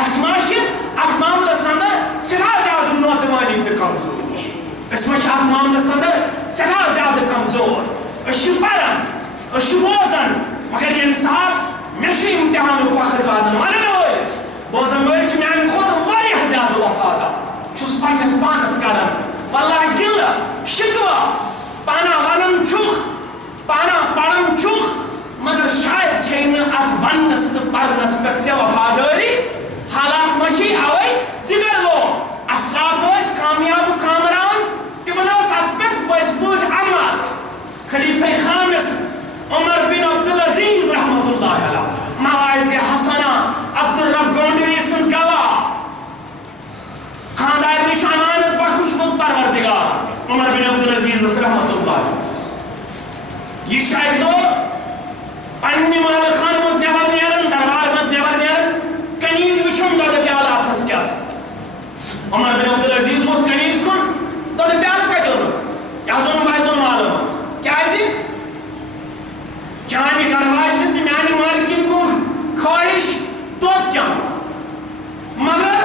اَسہِ ما چھِ اتھ معاملس اندر سٮ۪ٹھاہ زیادٕ نوتوٲنی تہٕ کمزوری أسۍ ما چھِ اتھ معاملس اندر سٮ۪ٹھاہ زیادٕ کمزور أسۍ چھِ پران أسۍ چھِ بوزان مگر ییٚمہِ ساتہٕ مےٚ چھُ امتحانُک وقت واتان ونن وٲلِس بوزن وٲلۍ چھِ میانہِ کھۄتہٕ واریاہ زیادٕ وفادار چھُس پننِس پانس کران واللہ گِلہٕ شِکوٕ پانا ونان چھُکھ پانا پران چھُکھ مگر شاید چھے نہٕ اتھ وننس تہٕ پرنس پٮ۪ٹھ ژےٚ وفادٲری حالات ما چھِ اوے دِگر لوگ اسلاف ٲسۍ کامیاب کامران تِمن ٲس اتھ پٮ۪ٹھ پٔزۍ پٲٹھۍ عمل خلیفہ خامس عمر بن عبدالعزیز رحمۃ اللہ علیہ مواعظ حسنہ عبدالرب گونڈوی سٕنٛز گواہ خاندارنہِ چھُ امانت بخشمُت پروردگار عمر بن عبدالعزیزس رحمۃ اللہ علیہ یہِ چھُ اکہِ دۄہ پننہِ مالہٕ خانہٕ منٛز نٮ۪بر نیران دربار منٛز نٮ۪بر نیران کنیز وٕچھُن دۄدٕ پیالہٕ اتھس کٮ۪تھ عمر بن عبدالعزیز ووت کنیز کُن دۄدٕ پیالہٕ کتہِ اوٚنُکھ یہِ حظ اوٚنُم بیت المالہٕ منٛز کیازِ چانہِ گرواجنہِ تہٕ میانہِ مالکِنۍ کوٚر خٲہِش دۄد چٮ۪نُک مگر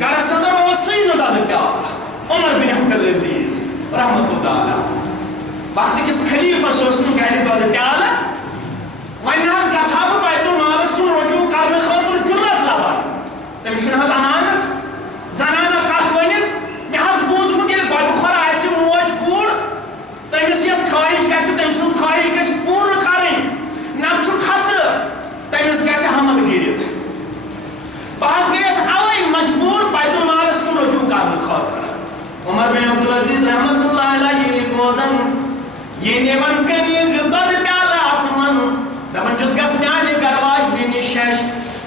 گرس اندر اوسٕے نہٕ دۄدٕ پیالہٕ عمر بن عبدالعزیز رحمۃ اللہ علیہ وقتہٕ کِس خلیفس اوس نہٕ گرِ دۄدٕ پیالہٕ وۄنۍ حظ گژھٕ ہا بہٕ بیت المالس کُن رجوع کرنہٕ خٲطرٕ جُرت لبان تٔمِس چھُنہٕ حظ امانت زنانہ کتھ ؤنِتھ مےٚ حظ بوٗزمُت ییٚلہِ گۄڈٕ کھۄر آسہِ موج کوٗر تٔمِس یۄس خٲہِش گژھِ تٔمۍ سٕنٛز خٲہِش گژھِ پوٗرٕ کرٕنۍ نتہٕ چھُ خطرٕ تٔمِس گژھِ حمل گِرِتھ بہٕ حظ گٔیس اوے مجبوٗر بیت المالس کُن رجوع کرنہٕ خٲطرٕ عمر بن عبدالعزیز رحمۃ اللہ علیہ ییٚلہِ بوزان یہِ نِوان کنیز دۄدٕ پیالہٕ اتھٕ منٛز دپان چھُس گژھ میانہِ گرواجنہِ نِش ہٮ۪چھ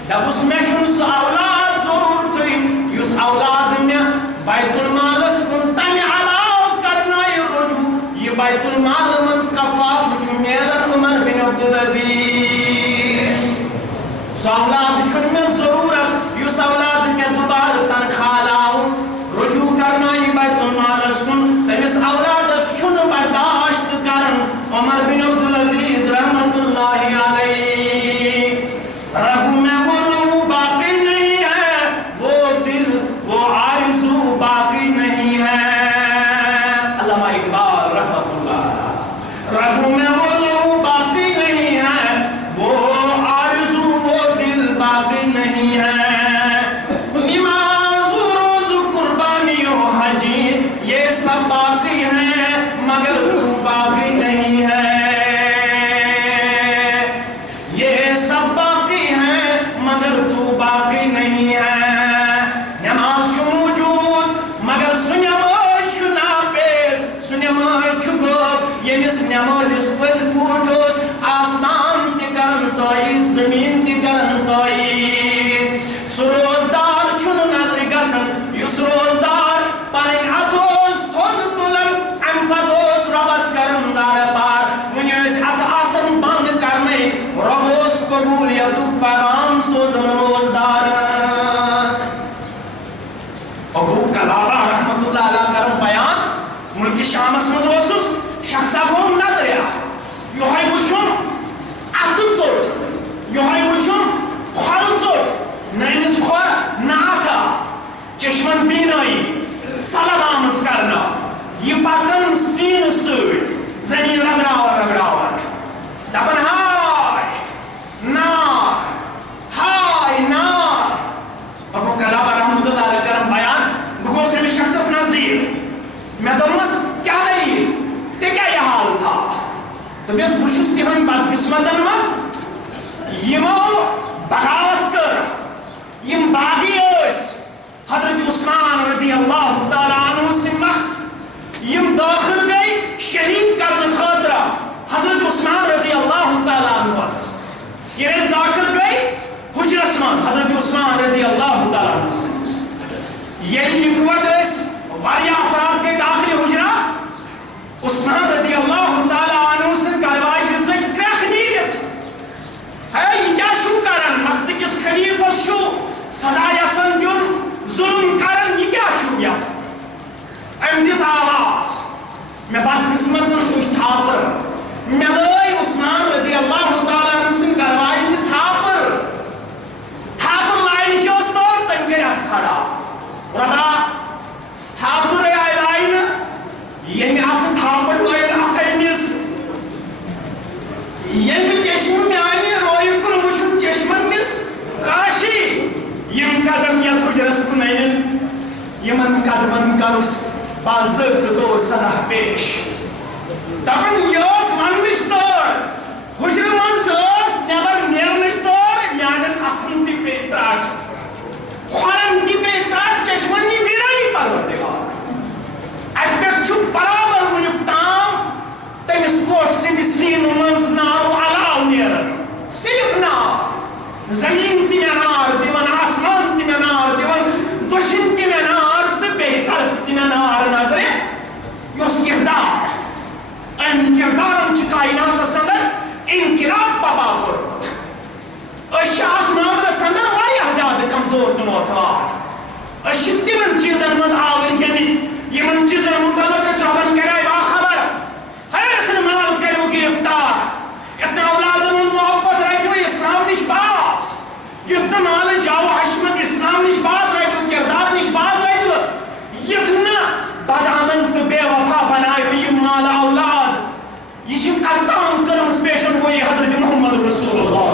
دپُس مےٚ چھُنہٕ سُہ اولاد ضروٗرتٕے یُس اولاد مےٚ بیت المالس کُن تمہِ علاوٕ کرنایہِ رجوع یہِ بیت المالہٕ منٛز کفافہٕ چھُ میلان عمر بن عبدالعزیز سُہ اولاد چھُنہٕ مےٚ ضروٗرت یُس اولاد مےٚ دُبارٕ تنخواہ رجوع کرنایہِ بیت المالس کُن تٔمِس اولادس چھُنہٕ برداشت کران عمر بن عبدالعزیز رحمۃ اللہ علیہ رگو میں وہ لہو باقی نہیں ہے وہ دل وہ آرزو باقی نہیں ہے علامہ اقبال رحمۃ اللہ رگو میں وہ لہو باقی نہیں ہے وہ آرزو وہ دل باقی نہیں ہے نماز روز قربانی و حجی یہ سب باقی ہیں مگر تو باقی نہیں ہے نمازس پٔزۍ پٲٹھۍ اوس آسمان تہِ کران تٲیٖد زٔمیٖن تہِ کران تٲیٖد سُہ روزدار چھُنہٕ نظرِ گژھان یُس روزدار پنٕنۍ اَتھٕ اوس تھوٚد تُلان اَمہِ پتہٕ اوس رۄبس کران زارٕ پار وُنہِ ٲسۍ اَتھٕ آسان بنٛد کرنے رۄب اوس قبوٗلیتُک پیغام سوزان روزدارس ابوٗ قلابہ رحمۃ اللہ علیہ کران بیان مُلکہِ شامس منٛز اوسُس شخصا گوٚم نظرِ یِہوٚے وٕچھُن اَتھٕ ژوٚٹ یِہوٚے وٕچھُن کھۄرٕ ژوٚٹ نہ أمِس کھۄر نہ اَتھا چشمن بینٲیی سلم آمٕژ کرنہٕ یہِ پکان سیٖنہٕ سۭتۍ زٔمیٖن رگڑاوان رگڑاوان دپان ہاے نار ہاے نار ابوٗ قلابہ رحمۃ اللہ علیہ کران بیان بہٕ گوٚوُس أمِس شخصس نزدیٖک مےٚ دوٚپمَس کیٛاہ دٔلیٖل ژےٚ کیٛاہ یہِ حال تھا دوٚپمَس بہٕ چھُس تِمن بدقٕسمتن منٛز یِمو بغاوت کٔر یِم باغی ٲسۍ حضرت عثمان رضی اللہ تعالیٰ عنہ سٕنٛدۍ وقت یِم دٲخل گٔے شہیٖد کرنہٕ خٲطرٕ حضرت عثمان رضی اللہ تعالیٰ عنہس ییٚلہِ أسۍ دٲخل گٔے حجرس منٛز حضرت عثمان رضی اللہ تعالیٰ عنہ سٕنٛدِس ییٚلہِ اِکوٹ ٲسۍ واریاہ افراد گٔے داخلہِ حُجرا عثمان رضی اللہ تعالیٰ عنہ سٕنٛدۍ گرواجہِ ژٔج کرٛٮ۪کھ نیٖرِتھ ہے یہِ کیٛاہ چھُو کران مقتہٕ کِس خلیٖفس چھُو سزا یژھان دیُن ظُلم کران یہِ کیٛاہ چھُو یژھان أمۍ دِژ آواز مےٚ بدقٕسمتن تُج تھاپر مےٚ لٲے عثمان رضی اللہ تعالیٰ عنہ سٕنٛدۍ گرواجنہِ تھاپر لاینہِ چھِ ٲس طور تٔمۍ گٔے اَتھ کھڑا رۄبا تھاپرے آیہِ لاینہٕ ییٚمہِ اَتھٕ تھاپر لٲیِن اَتھ أمِس ییٚمہِ چشمہٕ میانہِ رویہِ کُن وٕچھُن چشمن نِس کاشی یِم قدم یتھ حُجرس کُن أنِن یِمن قدمن کرُس باضٲبطہٕ طور سزا پیش دپان یہِ ٲس وننٕچ طور حُجرٕ منٛز ٲس نٮ۪بر نیرنٕچ طور میانٮ۪ن اَتھن تہِ پیٚیہِ ترٛٹھ کھۄرن تہِ پیٚیہِ ترٛٹھ چشمن یی بیرٲیی پروردگار اَتہِ پٮ۪ٹھ چھُ برابر وُنیُک تام تٔمِس کوٹھ سٕنٛدِ سیٖنہٕ منٛز نارو علاو نیران صرف نار زمیٖن تہِ مےٚ نار دِوان آسمان تہِ مےٚ نار دِوان دٔچھِنۍ تہِ مےٚ نار تہٕ بیٚیہِ طرفہٕ تہِ مےٚ نار نظرِ یُس کِردار أمۍ کِردارن چھِ کایناتس انٛدر انقلاب پبا کوٚرمُت أسۍ چھِ اتھ معاملس انٛدر واریاہ زیادٕ کمزور تہٕ نوتوار أسۍ چھِ تِمن چیٖزن منٛز آوٕرۍ گٔمٕتۍ یِمن چیٖزن مُتعلق اَسہِ رۄبن کریے باخبر حیرتن مال کٔرِو گِرفتار یتھ نہٕ اولادن ہُنٛد محبت رٔٹِو اسلام نِش باز یُتھ نہٕ مالہٕ جاو حشمت اسلام نِش باز رٔٹِو کِردار نِش باز رٔٹِو یُتھ نہٕ بدعمل تہٕ بے وفا بنٲیِو یِم مالہٕ اولاد یہِ چھِ قربان کٔرمٕژ پیشن گویی حضرت محمد رسول اللہ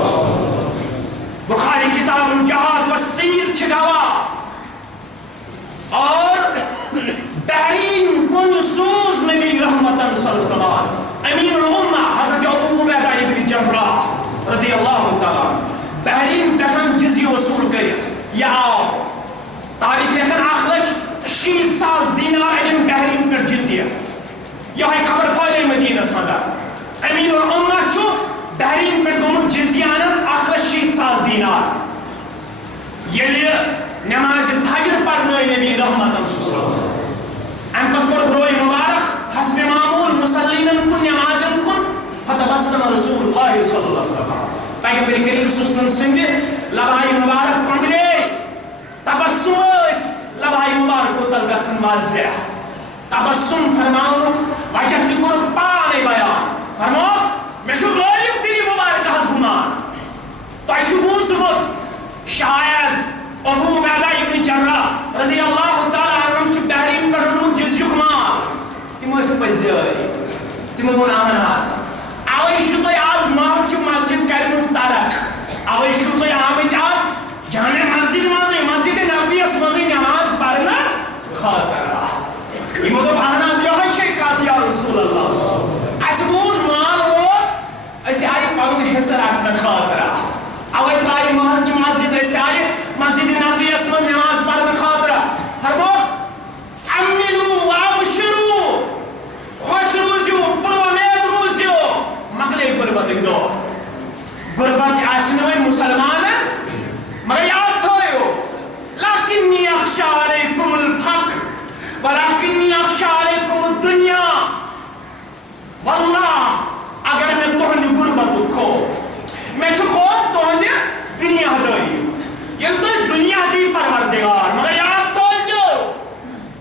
بخاری کتاب الجہاد والسیر چھِ گواہ اور بہرین کُن سوز نبی رحمتن صلی اللہ علیہ وسلم امین الامہ حضرت ابو عبیدہ ابن جراح رضی اللہ تعالیٰ بہرین پٮ۪ٹھ جزیہ وصوٗل کٔرِتھ یہِ آو تاریخ لیکھن 1,60,000 دینار أنِن بہرین پٮ۪ٹھ جزیہ یِہوٚے خبر پھٲلے مدیٖنس انٛدر امین الامہ چھُ بہرین پٮ۪ٹھ گوٚمُت جزیہ انن 1,60,000 دینار ییٚلہِ نمازِ فجر پرنٲے نبی رحمتن صلی اللہ علیہ وسلم امہِ پتہٕ کوٚڑ روے مبارک حسب معموٗل مُصلیٖنن کُن نمازن کُن فتبسم رسول اللہ صلی اللہ علیہ وسلم پیغمبر کریم صلی اللہ علیہ وسلم سٕنٛدِ لبایہِ مبارک کۄنٛگرے تبسم ٲسۍ لبایہِ مبارکو تل گژھان واضح تبسم فرماونُک وجہ تہِ کوٚرُکھ پانے بیان فرمووُکھ مےٚ چھُ غٲلب دِلہِ مبارکہس گُمان تۄہہِ چھُ بوٗزمُت شاید ابو عبیدہ ابن جراح رضی اللہ تعالیٰ عنہ چھُ بہرین پٮ۪ٹھ اوٚنمُت جزیُک مال تِم ٲسۍ پٔزۍ تِمو ووٚن اہن حظ اوے چھُو تۄہہِ آز محمچہِ مسجد کَرِمٕژ ترق اوے چھُو تُہۍ آمٕتۍ آز جامع مسجد منٛزٕے مسجد نبویَس منٛزٕے نماز پرنہٕ خٲطرٕ یِمو دوٚپ اہن حظ یِہوٚے چھے کتھ یا رسول اللہ اَسہِ بوٗز مال ووت أسۍ آیہِ پنُن حصہٕ رٹنہٕ خٲطرٕ اوے ترٛایہِ محمچہِ مسجد أسۍ آیہِ مسجد نبویَس منٛز نماز پرنہٕ خٲطرٕ فرمووُکھ اَمِنوٗ وابشِروٗ خۄش روٗزِو پُرومید روٗزِو مۄکلے غُربتٕکۍ دۄہ غُربت آسہِ نہٕ وۄنۍ مُسلمانن مگر یاد تھٲیِو لَکِنِّی اَخشا علیکُم الفقر وَلَکِنِّی اَخشا علیکُم الدُنیا واللہ اگر مےٚ تُہنٛدِ غُربتُک خوف مےٚ چھُ خوف تُہنٛدِ دُنیا دٲری ییٚلہِ تُہۍ دُنیا دی پروردگار مگر یاد تھٲیزیو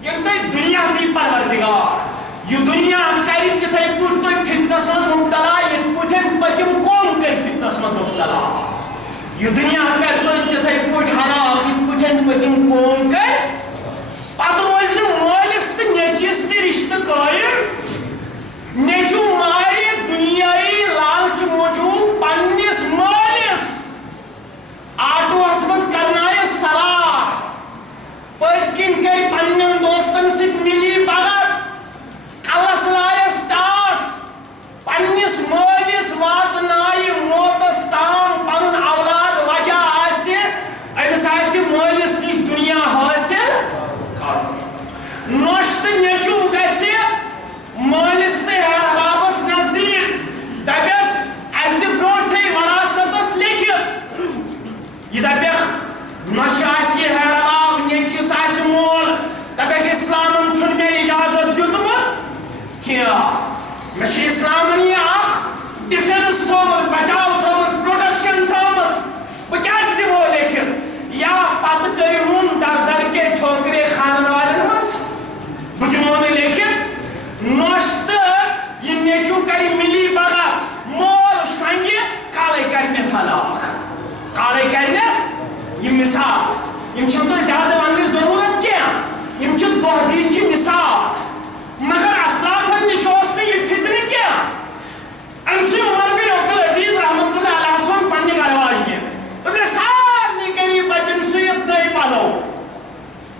ییٚلہِ تُہۍ دُنیا دی پروردگار یہِ دُنیا کرِ تِتھَے پٲٹھۍ تُہۍ فتنس منٛز مُبتلا یِتھ پٲٹھۍ پٔتِم قوم کٔرۍ فتنس منٛز مُبتلا یہِ دُنیا کرِ تُہۍ تِتھَے پٲٹھۍ ہلاک یِتھ پٲٹھۍ پٔتِم قوم کٔرۍ پتہٕ روزِ نہٕ مٲلِس تہٕ نیٚچوِس تہِ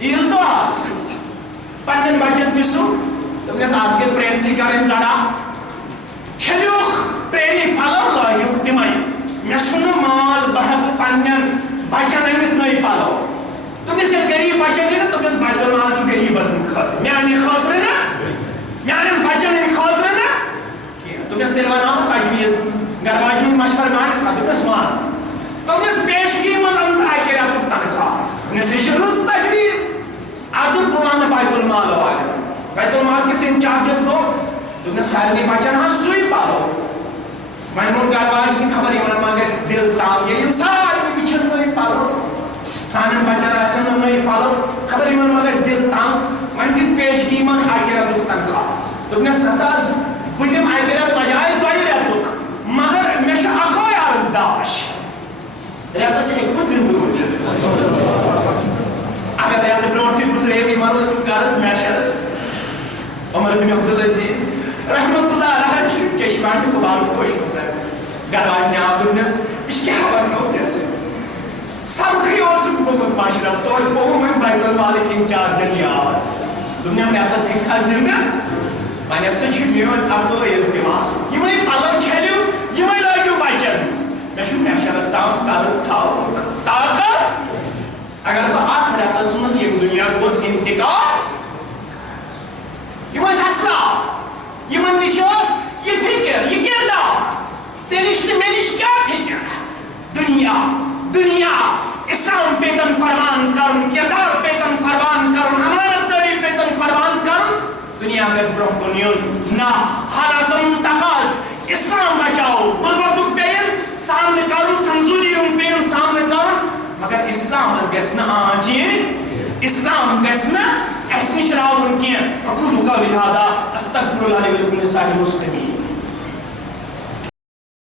عیز دۄہ پننٮ۪ن بچن تہِ سُہ دوٚپنس اتھ گٔے پرٛٮ۪نسٕے کَرٕنۍ زڑا چھٔلِوُکھ پرٛٲنی پلو لٲگِوُکھ تِمے مےٚ چھُنہٕ مال بہٕ ہٮ۪کہٕ پننٮ۪ن بچن أنِتھ نٔے پلو دوٚپنس ییٚلہِ غریٖب بچن یِنہٕ دوٚپنس بیت المال چھُ غریٖبن ہٕنٛدِ خٲطرٕ میانہِ خٲطرٕ نہٕ میانٮ۪ن بچن ہٕنٛدِ خٲطرٕ نہٕ کینٛہہ دوٚپنس تیٚلہِ وناو بہٕ تجویٖز گرٕ واجنہِ ہُنٛد مشورٕ میانہِ خٲطرٕ دوٚپنس ون دوٚپنس پیشگی منٛز اَن تہٕ اکہِ رٮ۪تُک تنخواہ دوٚپنس یہِ چھِ رٕژ تجویٖز ادٕ بہٕ ونہٕ بیت المال والٮ۪ن بیت المال کِس انچارجس گوٚو دوٚپنس سارنٕے بچن ہن سُے پلو وۄنۍ ووٚن گرٕ واجنہِ خبر یِمن ما گژھِ دِل تنگ ییٚلہِ یِم سارنٕے وٕچھن نٔے پلو سانٮ۪ن بچن آسن نہٕ نٔے پلو خبر یِمن ما گژھِ دِل تنگ وۄنۍ دِن پیشگی منٛز اکہِ رٮ۪تُک تنخواہ دوٚپنس ستاز بہٕ دِمہٕ اکہِ رٮ۪تہٕ بجاے 2 رٮ۪تُک مگر مےٚ چھُ اکوے عرض داش رٮ۪تس ہیٚکہٕ بہٕ زِندٕ روٗزِتھ اگر رٮ۪تہٕ برٛونٛٹھٕے گُزرے یِمن اوس قرض میشرس عمر بن عبدالعزیز رحمت اللہ علیہ چھُ چشمہ قبال پوشمُت گرٕ واجنہِ آو دوٚپنس یہِ چھِ کیٛاہ ونہو تِژھ سبقٕے اوسُکھ گوٚمُت مشرف توتہِ گوٚو وۄنۍ بیت المالٕکۍ انچارجن یاد دوٚپنم رٮ۪تس ہیٚککھا زِندٕ وۄنۍ ہسا چھُ میون اکو التماس یِمے پلو چھٔلِو یِمے لٲگِو بچن مےٚ چھُ میشرس تام قرض تھاوُن طاقت اگر بہٕ اتھ رٮ۪تس منٛز ییٚمہِ دُنیا گوٚژھ انتقال یِم ٲسۍ اسراف یِمن نِش ٲس یہِ فِکر یہِ کِردار ژےٚ نِش تہٕ مےٚ نِش کیٛاہ فِکر دُنیا اسلام پیتن قربان کرُن کِردار پیتن قربان کرُن امانت دٲری پیتن قربان کرُن دُنیا گژھِ برٛونٛہہ کُن یُن نہ حالاتن ہُنٛد تقاضہٕ اسلام بچاو غُربتُک پیٚیِن سامنہٕ کرُن کمزوٗری ہُنٛد پیٚیِن سامنہٕ کرُن مگر اسلامس گژھِ نہٕ آنچ یِنۍ اسلام گژھِ نہٕ اسہِ نِش راوُن کینٛہہ اقوٗلُ قولی ہذا استغفر اللہ لِی وَلَکُم وَلِسائِرِ المُسلِمیٖن